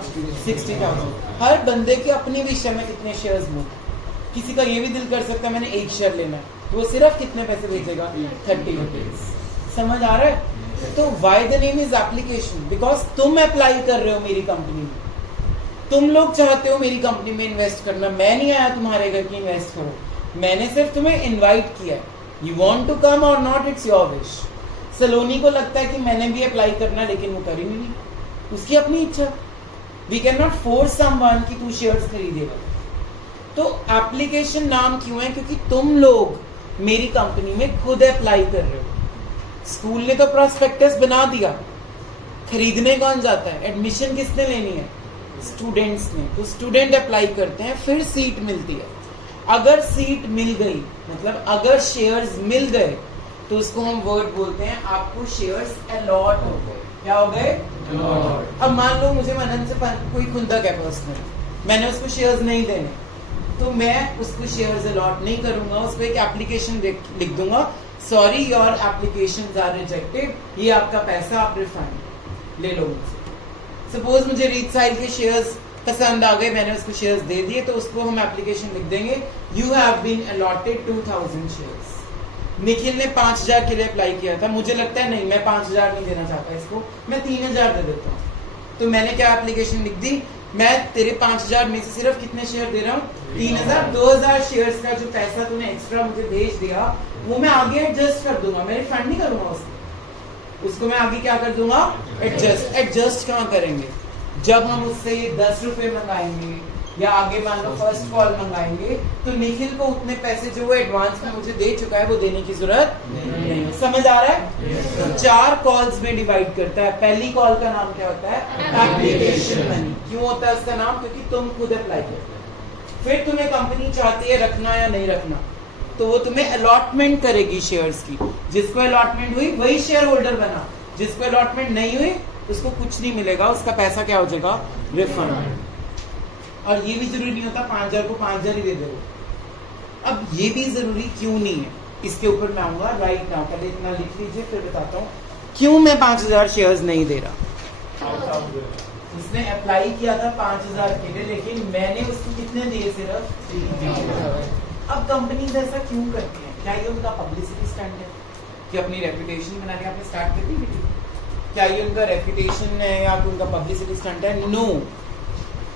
60,000। हर बंदे के अपने विषय में कितने शेयर्स लूं। किसी का ये भी दिल कर सकता है मैंने 1 शेयर लेना है, वो सिर्फ कितने पैसे भेजेगा? 30 रुपीज। समझ आ रहा है? तो why the name is application? Because तुम अप्लाई कर रहे हो मेरी कंपनी में, तुम लोग चाहते हो मेरी कंपनी में इन्वेस्ट करना। मैं नहीं आया तुम्हारे घर की इन्वेस्ट करो, मैंने सिर्फ तुम्हें इन्वाइट किया है। यू वॉन्ट टू कम और नॉट, इट्स योर विश। सलोनी को लगता है कि मैंने भी अप्लाई करना, लेकिन वो कर ही नहीं, उसकी अपनी इच्छा। We can not force someone कि तू शेयर्स खरीदेगा। तो एप्लीकेशन नाम क्यों है? क्योंकि तुम लोग मेरी कंपनी में खुद अप्लाई कर रहे हो। स्कूल ने तो प्रोस्पेक्टस बना दिया, खरीदने कौन जाता है? एडमिशन किसने लेनी है? स्टूडेंट्स ने। तो स्टूडेंट अप्लाई करते हैं, फिर सीट मिलती है। अगर सीट मिल गई, मतलब अगर शेयर्स मिल गए, तो उसको हम वर्ड बोलते हैं आपको शेयर्स अलॉट हो गए। क्या हो गए? अब मान लो मुझे मनन से कोई खुंदक है पर्सनल, मैंने उसको शेयर्स नहीं देने, तो मैं उसको शेयर्स अलॉट नहीं करूंगा, उसको एक एप्लीकेशन लिख दूंगा, sorry your applications are rejected, ये आपका पैसा आप रिफंड ले लो मुझसे। सपोज मुझे रीत साहिल के शेयर्स पसंद आ गए, मैंने उसको शेयर्स दे दिए, तो उसको हम एप्लीकेशन लिख देंगे, you have been allotted 2,000 shares. Nikhil ने 5,000 के लिए अप्लाई किया था, मुझे लगता है नहीं मैं 5,000 नहीं देना चाहता इसको, मैं 3,000 दे देता हूँ। तो मैंने क्या एप्लीकेशन लिख दी, मैं तेरे 5,000 में से सिर्फ कितने शेयर दे रहा हूँ? 3,000। 2,000 शेयर्स का जो पैसा तूने एक्स्ट्रा मुझे भेज दिया, वो मैं आगे एडजस्ट कर दूंगा, मैं रिफंड नहीं करूंगा उसको मैं आगे क्या कर दूंगा? एडजस्ट। एडजस्ट कहाँ करेंगे? जब हम उससे 10 रुपए मंगाएंगे या आगे मान लो फर्स्ट कॉल मंगाएंगे, तो निखिल को उतने पैसे जो वो एडवांस में मुझे दे चुका है वो देने की जरूरत नहीं। समझ आ रहा है? तो 4 कॉल्स में डिवाइड करता है। पहली कॉल का नाम क्या होता है? Application money. क्यों होता है उसका नाम? क्योंकि तुम खुद अप्लाई करते हो। फिर तुम्हें कंपनी चाहती है रखना या नहीं रखना, तो वो तुम्हें अलॉटमेंट करेगी शेयर्स की। जिसको अलॉटमेंट हुई वही शेयर होल्डर बना, जिसको अलॉटमेंट नहीं हुई उसको कुछ नहीं मिलेगा, उसका पैसा क्या हो जाएगा? रिफंड। और ये भी जरूरी नहीं होता 5,000 को 5,000 ही दे दो। अब ये भी जरूरी क्यों नहीं है, इसके ऊपर मैं आऊंगा राइट नाउ। पहले इतना लिख लीजिए, फिर बताता हूँ क्यों मैं 5,000 शेयर्स नहीं दे रहा। उसने अप्लाई किया था 5,000 के लिए, लेकिन मैंने उसको कितने दिए? सिर्फ 3,000। अब कंपनीज ऐसा क्यों करती हैं? क्या ये उनका पब्लिसिटी स्टंट है कि अपनी रेपुटेशन बनाने आपने स्टार्ट कर दी? क्या ये उनका रेपुटेशन है या उनका पब्लिसिटी स्टंट है? नो,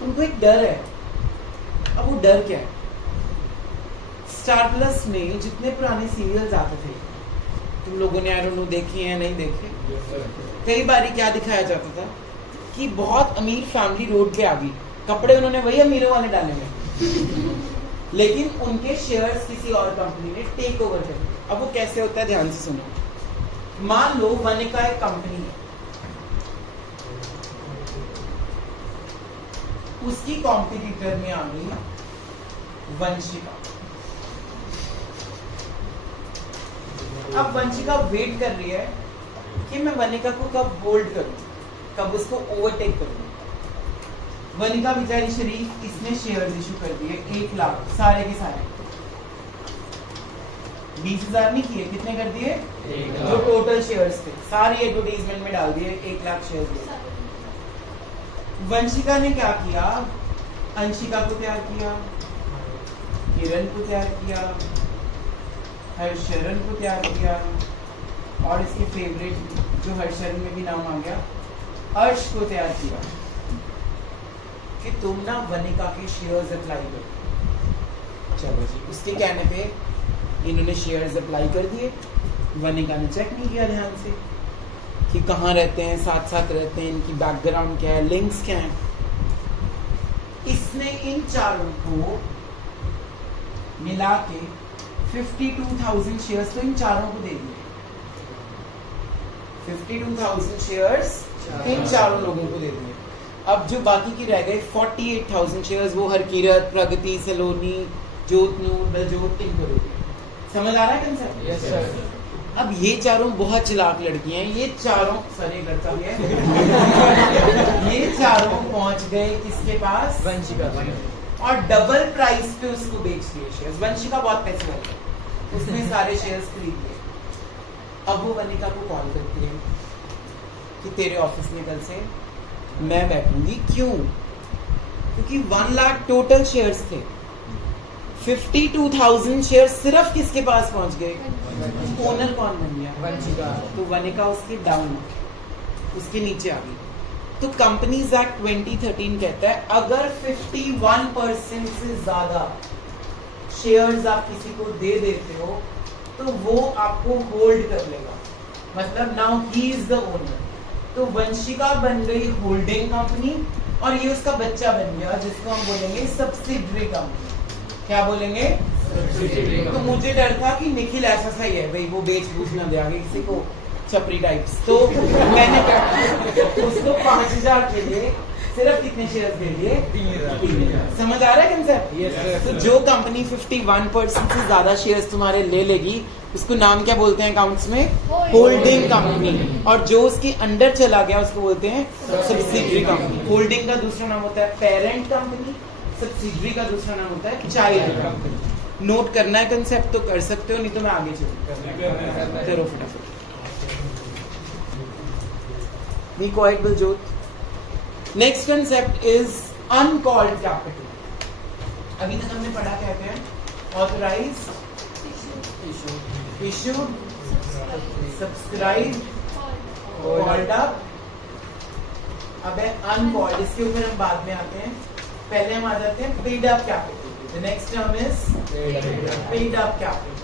उनको एक डर है। अब वो डर क्या है? स्टार प्लस में जितने पुराने सीरियल्स आते थे, तुम लोगों ने आई डोंट नो देखे हैं नहीं देखे, कई बार क्या दिखाया जाता था कि बहुत अमीर फैमिली रोड पे आ गई, कपड़े उन्होंने वही अमीरों वाले डाले हुए लेकिन उनके शेयर्स किसी और कंपनी ने टेक ओवर कर लिए। अब वो कैसे होता है, ध्यान से सुनो। मान लो वनिका एक कंपनी है, उसकी कॉम्पिटिटर में आ गई वंशिका। अब वंशिका वेट कर रही है कि मैं वनिका को कब होल्ड करूं, कब उसको ओवरटेक करूं। वनिका बेचारी शरीफ, इसने शेयर्स इशू कर दिए 1 लाख, सारे के सारे। 20,000 नहीं किए, कितने कर दिए? 1 जो लाख। टोटल शेयर्स थे सारी एडवर्टाइजमेंट में डाल दिए, 1 लाख शेयर्स दिए। वंशिका ने क्या किया, अंशिका को तैयार किया, किरण को तैयार किया, हर्षरण को तैयार किया, और इसके फेवरेट जो हर्षरण में भी नाम आ गया, अर्श को तैयार किया कि तुम ना वनिका के शेयर्स अप्लाई करो। चलो जी, उसके कहने पे इन्होंने शेयर्स अप्लाई कर दिए। वनिका ने चेक नहीं किया ध्यान से कि कहाँ रहते हैं, साथ साथ रहते हैं, इनकी बैकग्राउंड क्या है, लिंक्स क्या है। इसने इन चारों को मिला के 52,000 शेयर्स तो इन चारों को दे दिए। 52,000 शेयर्स इन चारों लोगों को दे दिए। अब जो बाकी की रह गए 48,000 शेयर्स, वो हरकीरत, प्रगति, सलोनी, ज्योतनूर, बलजोत, इनको दे दिए। समझ आ रहा है कंसेप्ट? Yes sir. अब ये चारों बहुत चालाक लड़कियां हैं, ये चारों सरे लड़का भी है ये चारों पहुंच गए किसके पास? वंशिका। और डबल प्राइस पे उसको बेच दिए शेयर्स। वंशिका बहुत पैसे वाली है, उसने सारे शेयर्स खरीद लिए। अब वो वनिका को कॉल करती है कि तेरे ऑफिस में कल से मैं बैठूंगी। क्यों? क्योंकि 1 लाख टोटल शेयर्स थे, 52,000 शेयर्स सिर्फ किसके पास पहुंच गए? ओनर कौन बन गया? वंशिका। तो वनिका उसके डाउन, उसके नीचे आ गई। तो कंपनीज एक्ट 2013 कहता है अगर 51% से ज्यादा शेयर्स आप किसी को दे देते हो तो वो आपको होल्ड कर लेगा, मतलब now he is the owner. तो वंशिका बन गई होल्डिंग कंपनी और ये उसका बच्चा बन गया जिसको हम बोलेंगे सब्सिडरी कंपनी। क्या बोलेंगे? तो मुझे डर था कि निखिल ऐसा सही है भाई, वो बेच बूझ ना दे आगे किसी को, छपरी टाइप्स। तो मैंने उसको 5,000 के लिए सिर्फ कितने शेयर दे दिए? 3,000। समझ आ रहा है कंसेप्ट? Yes, sir. तो जो कंपनी 51% से ज्यादा शेयर्स तुम्हारे ले लेगी उसको नाम क्या बोलते हैं अकाउंट्स में? Holding company. और जो उसके अंडर चला गया उसको बोलते हैं सब्सिडरी कंपनी। होल्डिंग का दूसरा नाम होता है पेरेंट कंपनी, सब्सिडरी का दूसरा नाम होता है चाइल्ड कंपनी। नोट करना है कंसेप्ट तो कर सकते हो, नहीं तो मैं आगे चलूँ। करो फटाफट। Be quiet, Baljot. Next concept is uncalled capital. अभी तक हमने पढ़ा क्या है? Authorized, issued, subscribed, called up. अब है uncalled, इसके ऊपर हम बाद में आते हैं। पहले हम आ जाते हैं paid up capital। The next term is paid up capital।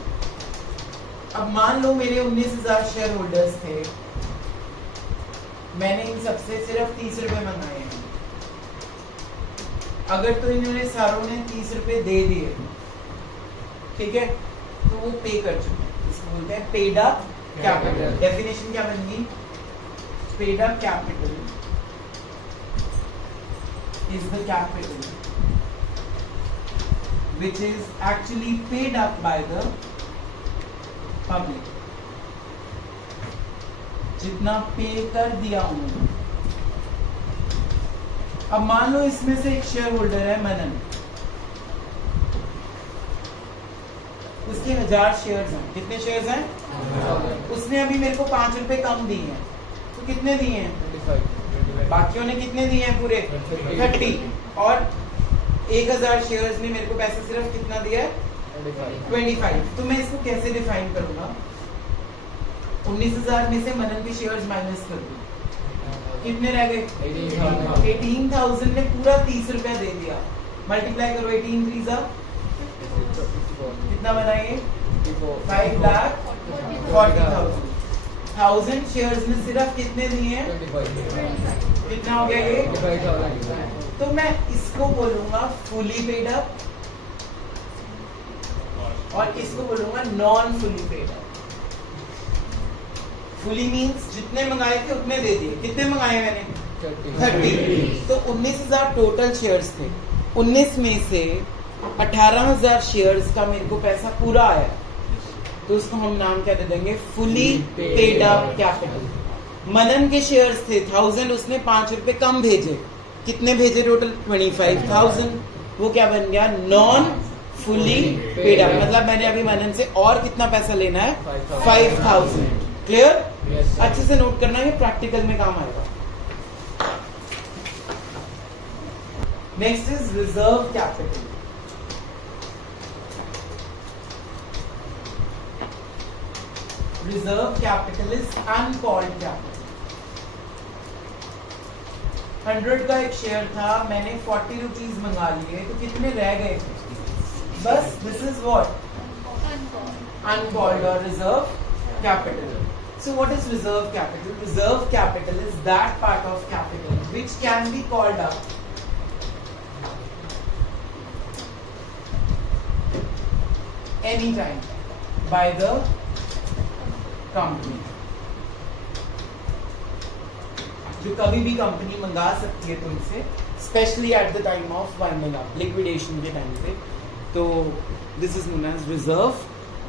अब मान लो मेरे 19,000 शेयर होल्डर्स थे, मैंने इन सबसे सिर्फ 30 रुपए मंगाए हैं। अगर तो इन्होंने सारों ने 30 रुपए दे दिए, ठीक है, तो वो पे कर चुके हैं। इसको बोलते हैं पेड अप कैपिटल। डेफिनेशन क्या बनेगी? Paid up capital is the capital which is actually paid up by the public। जितना पे कर दिया उन्होंने। अब मान लो इसमें से एक शेयर होल्डर है मनन, उसके 1000 शेयर्स हैं। कितने शेयर्स हैं? उसने अभी मेरे को 5 रुपए कम दिए हैं, तो कितने दिए हैं? 25। बाकियों ने कितने दिए हैं? पूरे 30। और 1000 शेयर्स ने मेरे को पैसे सिर्फ कितना दिया है? 25। तो मैं इसको कैसे डिफाइन करूंगा? 19,000 में से मनन के शेयर्स माइनस कर दूं, कितने रह गए? 18,000 ने पूरा 30 रुपया दे दिया। मल्टीप्लाई करो 18 3 जा, कितना बना ये? 5,40,000। 1000 शेयर्स में सिर्फ कितने दिए हैं? कितना हो गया ये? तो मैं इसको बोलूंगा फुली पेड अप, और इसको बोलूंगा non fully paid up. Fully means जितने मंगाए थे उतने दे दिए। कितने मंगाए मैंने? 30। तो 19,000 टोटल शेयर्स थे। 19 में से 18,000 शेयर्स का मेरे को पैसा पूरा आया, तो उसको हम नाम क्या दे देंगे? Fully paid up capital. Manan के शेयर्स थे 1000, उसने 5 रुपए कम भेजे। कितने भेजे टोटल? 25,000। वो क्या बन गया? Non fully paid up. मतलब मैंने अभी मनन से और कितना पैसा लेना है? 5,000। क्लियर? अच्छे से नोट करना, ये प्रैक्टिकल में काम आएगा। Next is reserve capital. Reserve capital is uncalled capital. 100 का एक शेयर था, मैंने 40 रुपीज मंगा लिए, तो कितने रह गए थे? बस this is what? Uncalled or reserve capital. So what is reserve capital? Reserve capital is that part of capital which can be called up anytime by the company. जो कभी भी कंपनी मंगा सकती है तुमसे, specially at the time of winding up, liquidation के टाइम पे। तो this is known as reserve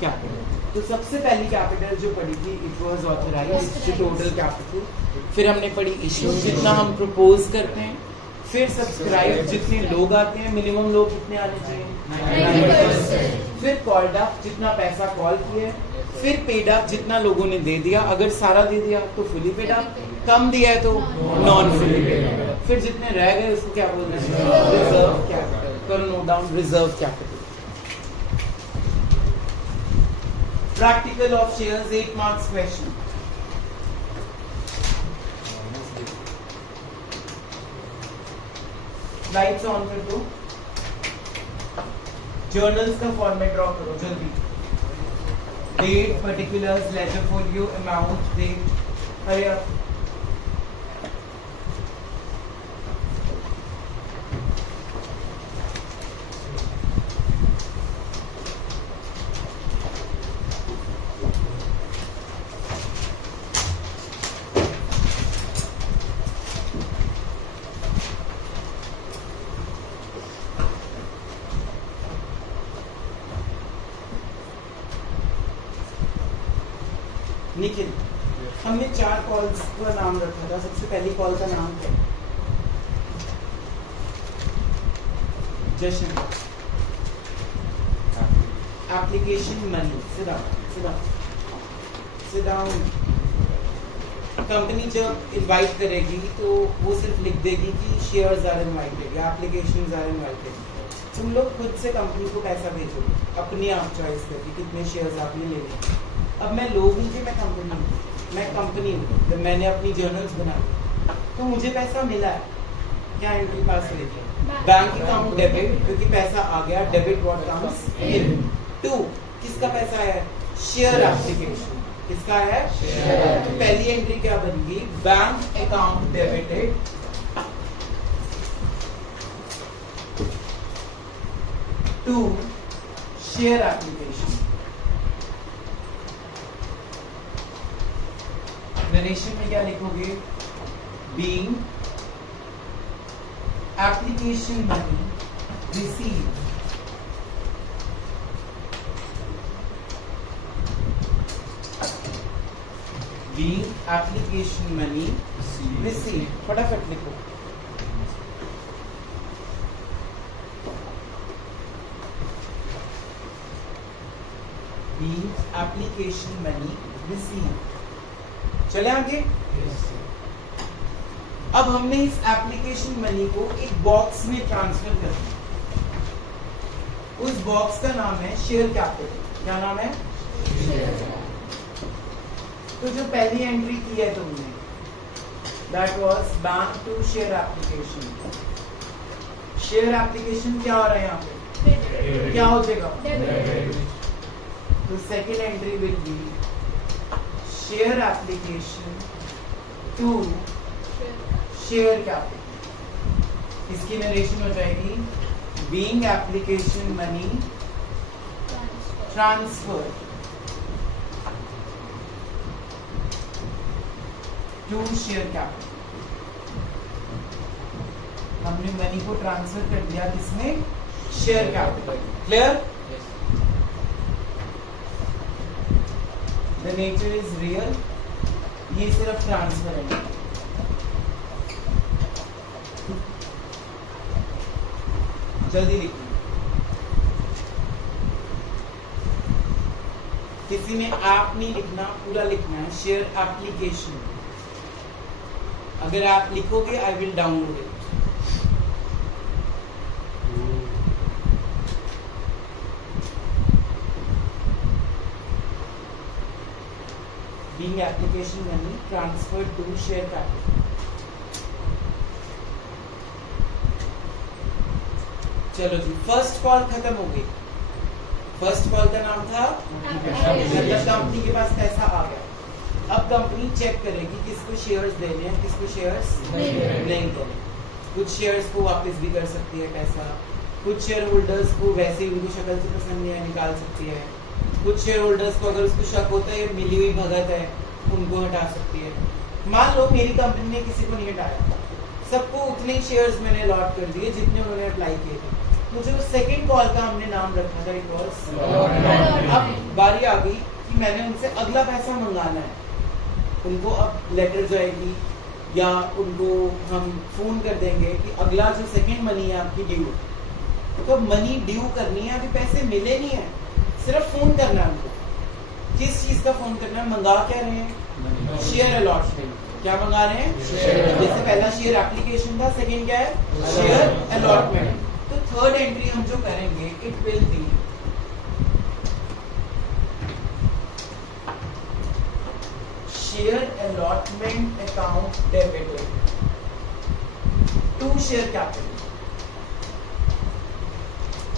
capital. तो सबसे पहली कैपिटल जो पड़ी थी, it was authorized total capital. फिर हमने पढ़ी इश्यू, जितना हम प्रपोज करते हैं। फिर सब्सक्राइब, जितने लोग आते हैं, मिनिमम लोग कितने आने चाहिए? 90%। फिर कॉल्ड अप, जितना पैसा कॉल किया। फिर पेड अप, जितना लोगों ने दे दिया। अगर सारा दे दिया तो फुली पेड अप, कम दिया है तो नॉन फुली पेड अप। फिर जितने रह गए उसको क्या बोलते हैं? Reserve capital. करो note down, reserve capital. Practical of shares, 8 marks question. Lights on कर दो। Journals का फॉर्मेट ड्रॉ करो जल्दी। Date, particulars, ledger folio, amount, date. Hurry up. Nikhil, हमने 4 कॉल्स का नाम रखा था। सबसे पहली कॉल का नाम क्या है? Jashan. Application money. Sit down. Company जब इनवाइट करेगी तो वो सिर्फ लिख देगी कि शेयर्स आर इनवाइटेड या एप्लीकेशंस आर इनवाइटेड। तुम लोग खुद से कंपनी को पैसा भेजोगे, अपनी आप चॉइस करके कितने शेयर्स आपने लेने। अब मैं लोग नहीं थे, मैं कंपनी हूँ। जब मैंने अपनी जर्नल्स बनाई तो मुझे पैसा मिला है। क्या एंट्री पास हुई थी? बैंक अकाउंट डेबिट, क्योंकि पैसा आ गया। Debit what comes in. 2 किसका पैसा है? Share application. किसका है? तो पहली एंट्री क्या बनेगी? Bank account debited. To share application. Narration में क्या लिखोगे? Being application money receive. Being application money receive. फटाफट लिखो। Being application money receive. चले आगे। अब हमने इस एप्लीकेशन मनी को एक बॉक्स में ट्रांसफर कर दिया। उस बॉक्स का नाम है शेयर कैपिटल। क्या नाम है? तो जो पहली एंट्री की है तुमने, that was bank to share application. Share application क्या हो रहा है यहाँ पे? क्या हो जाएगा? तो second entry will be share application to share capital. इसकी नरेशन हो जाएगी being application money transfer to share capital. हमने मनी को ट्रांसफर कर दिया किसमें? Share capital. Clear? The nature is real. ये सिर्फ ट्रांसफर है। जल्दी लिखिए। किसी ने ऐप नहीं लिखना, पूरा लिखना है। Share application. अगर आप लिखोगे I will download it. Being application money transferred to share capital. चलो जी, फर्स्ट कॉल खत्म हो गई। फर्स्ट कॉल का नाम था मतलब कंपनी के पास पैसा आ गया। अब कंपनी चेक करेगी किसको शेयर्स देने हैं, किसको शेयर्स नहीं देने। कुछ शेयर्स को वापस भी कर सकती है पैसा, कुछ शेयर होल्डर्स को वैसे ही उनको शक्ल से पसंद नहीं है निकाल सकती है, कुछ शेयर होल्डर्स को अगर उसको शक होता है मिली हुई भगत है उनको हटा सकती है। मान लो मेरी कंपनी ने किसी को नहीं हटाया, सबको उतने ही शेयर्स मैंने अलॉट कर दिए जितने उन्होंने अप्लाई किए थे। मुझे वो सेकंड कॉल का हमने नाम रखा था, इट वाज। अब बारी आ गई कि मैंने उनसे अगला पैसा मंगाना है। उनको अब लेटर जाएगी या उनको हम फोन कर देंगे कि अगला जो सेकंड मनी है आपकी ड्यू, तो मनी ड्यू करनी है। अभी पैसे मिले नहीं है, सिर्फ फोन करना है उनको। किस चीज का फोन करना है? मंगा क्या रहे हैं? Share allotment. क्या मंगा रहे हैं? जैसे पहला शेयर एप्लीकेशन था, सेकंड क्या है? Share allotment. तो थर्ड एंट्री हम जो करेंगे it will be share allotment account debited to share capital.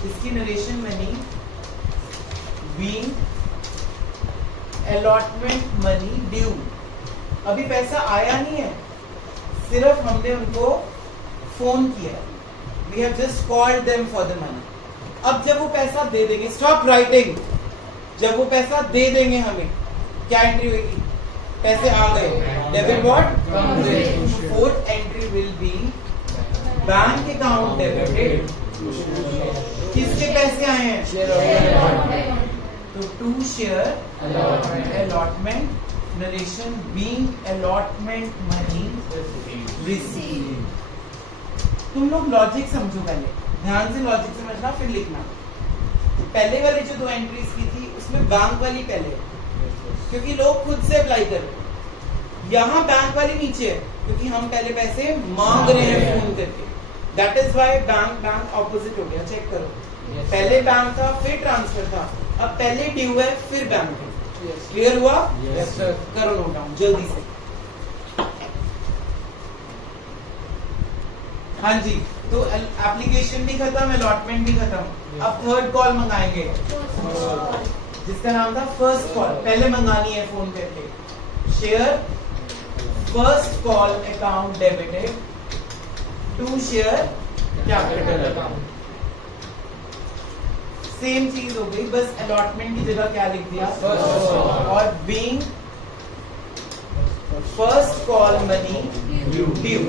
इसकी narration money being allotment money due. अभी पैसा आया नहीं है, सिर्फ हमने उनको फोन किया। We have just called them for the money. अब जब वो पैसा दे देंगे, स्टॉप राइटिंग, जब वो पैसा दे देंगे हमें, क्या एंट्री होगी? पैसे आ गए, debit what? Fourth entry will be bank account debited. किसके पैसे आए हैं? तो to share allotment, narration being allotment money received. तुम लोग लॉजिक समझो, पहले ध्यान से लॉजिक समझना फिर लिखना। पहले वाली जो दो एंट्रीज की थी उसमें बैंक वाली पहले, क्योंकि लोग खुद से अप्लाई कर रहे हैं। यहाँ बैंक वाली नीचे है क्योंकि हम पहले पैसे मांग रहे हैं फोन करके। That is why bank opposite हो गया। चेक करो, पहले बैंक था फिर ट्रांसफर था, अब पहले ड्यू है फिर बैंक है। क्लियर हुआ? Yes sir. करो नोट डाउन जल्दी से। हाँ जी, तो एप्लीकेशन भी खत्म, अलॉटमेंट भी खत्म। अब थर्ड कॉल मंगाएंगे जिसका नाम था फर्स्ट कॉल। पहले मंगानी है फोन करके। Share first call account debited to share capital account. Same चीज हो गई, बस अलॉटमेंट की जगह क्या लिख दिया? और being first call money due.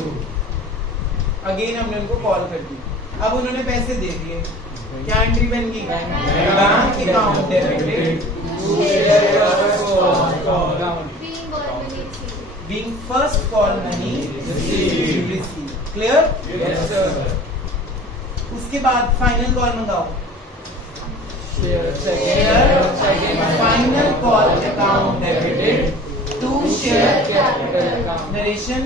Again हमने उनको कॉल कर दी। अब उन्होंने पैसे दे दिए, क्या एंट्री बन गई? Bank account debited to share being first call money received. Clear? Yes sir. उसके बाद फाइनल कॉल मंगाओ। Final call account debited to share capital account, narration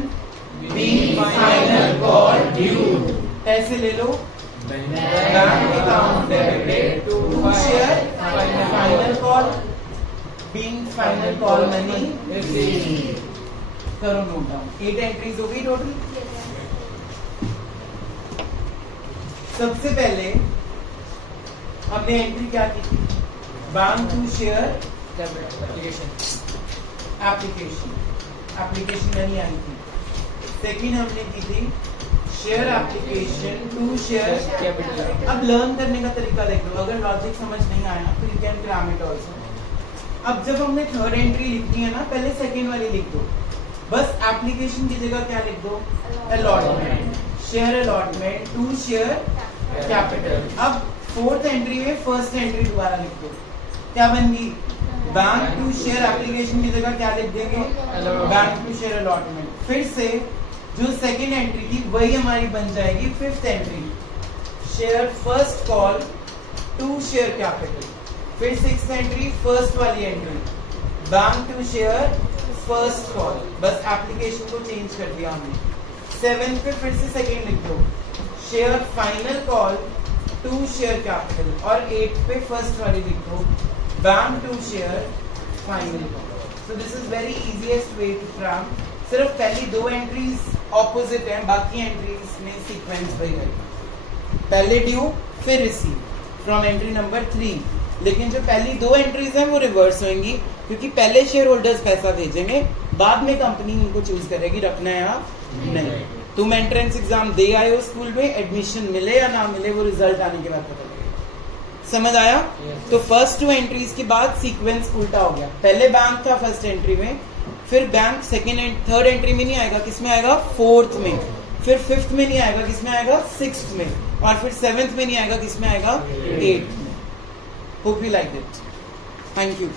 being final call due. पैसे ले लो, bank account debited to share final call being final call money received. करो नोट डाउन। 8 एंट्रीज हो गई टोटल। सबसे पहले हमने एंट्री क्या की थी? Bank to share application money आई थी। सेकंड हमने की थी share application to share capital. अब लर्न करने का तरीका देख लो, अगर लॉजिक समझ नहीं आया तो you can cram it also. अब जब हमने थर्ड एंट्री लिखनी है ना, पहले सेकंड वाली लिख दो, बस एप्लीकेशन की जगह क्या लिख दो, allotment, share allotment to share capital. अब फोर्थ एंट्री में फर्स्ट एंट्री दोबारा लिख दो, क्या बन गई, बैंक टू शेयर एप्लीकेशन की जगह क्या लिख देंगे, बैंक टू शेयर अलॉटमेंट। फिर से जो सेकंड एंट्री थी वही हमारी बन जाएगी fifth entry, share first call to share capital. फिर सिक्स्थ एंट्री फर्स्ट वाली entry, bank to share first call, बस एप्लीकेशन को चेंज कर दिया हमने। सेवेंथ पे फिर से सेकंड लिख दो, share final call to share capital. और एट पे फर्स्ट वाली लिख दो, bank to share final call. So this is very easiest way to cram. सिर्फ पहली दो एंट्रीज ऑपोजिट हैं, बाकी एंट्रीज में सीक्वेंस वही रहेगा, पहले ड्यू फिर रिसीव फ्रॉम एंट्री नंबर 3। लेकिन जो पहली दो एंट्रीज हैं वो रिवर्स होंगी, क्योंकि पहले शेयर होल्डर्स पैसा भेजेंगे, बाद में कंपनी उनको चूज करेगी रखना है या नहीं। तुम एंट्रेंस एग्जाम दे आए हो स्कूल में, एडमिशन मिले या ना मिले वो रिजल्ट आने के बाद पता लगेगा। समझ आया? तो फर्स्ट टू एंट्रीज के बाद सीक्वेंस उल्टा हो गया, पहले बैंक था फर्स्ट एंट्री में, फिर bank second and third entry में नहीं आएगा, किसमें आएगा, फोर्थ में, फिर फिफ्थ में नहीं आएगा, किसमें आएगा, सिक्स्थ में, और फिर सेवेंथ में नहीं आएगा, किसमें आएगा, एट्थ में। Hope you like it. Thank you.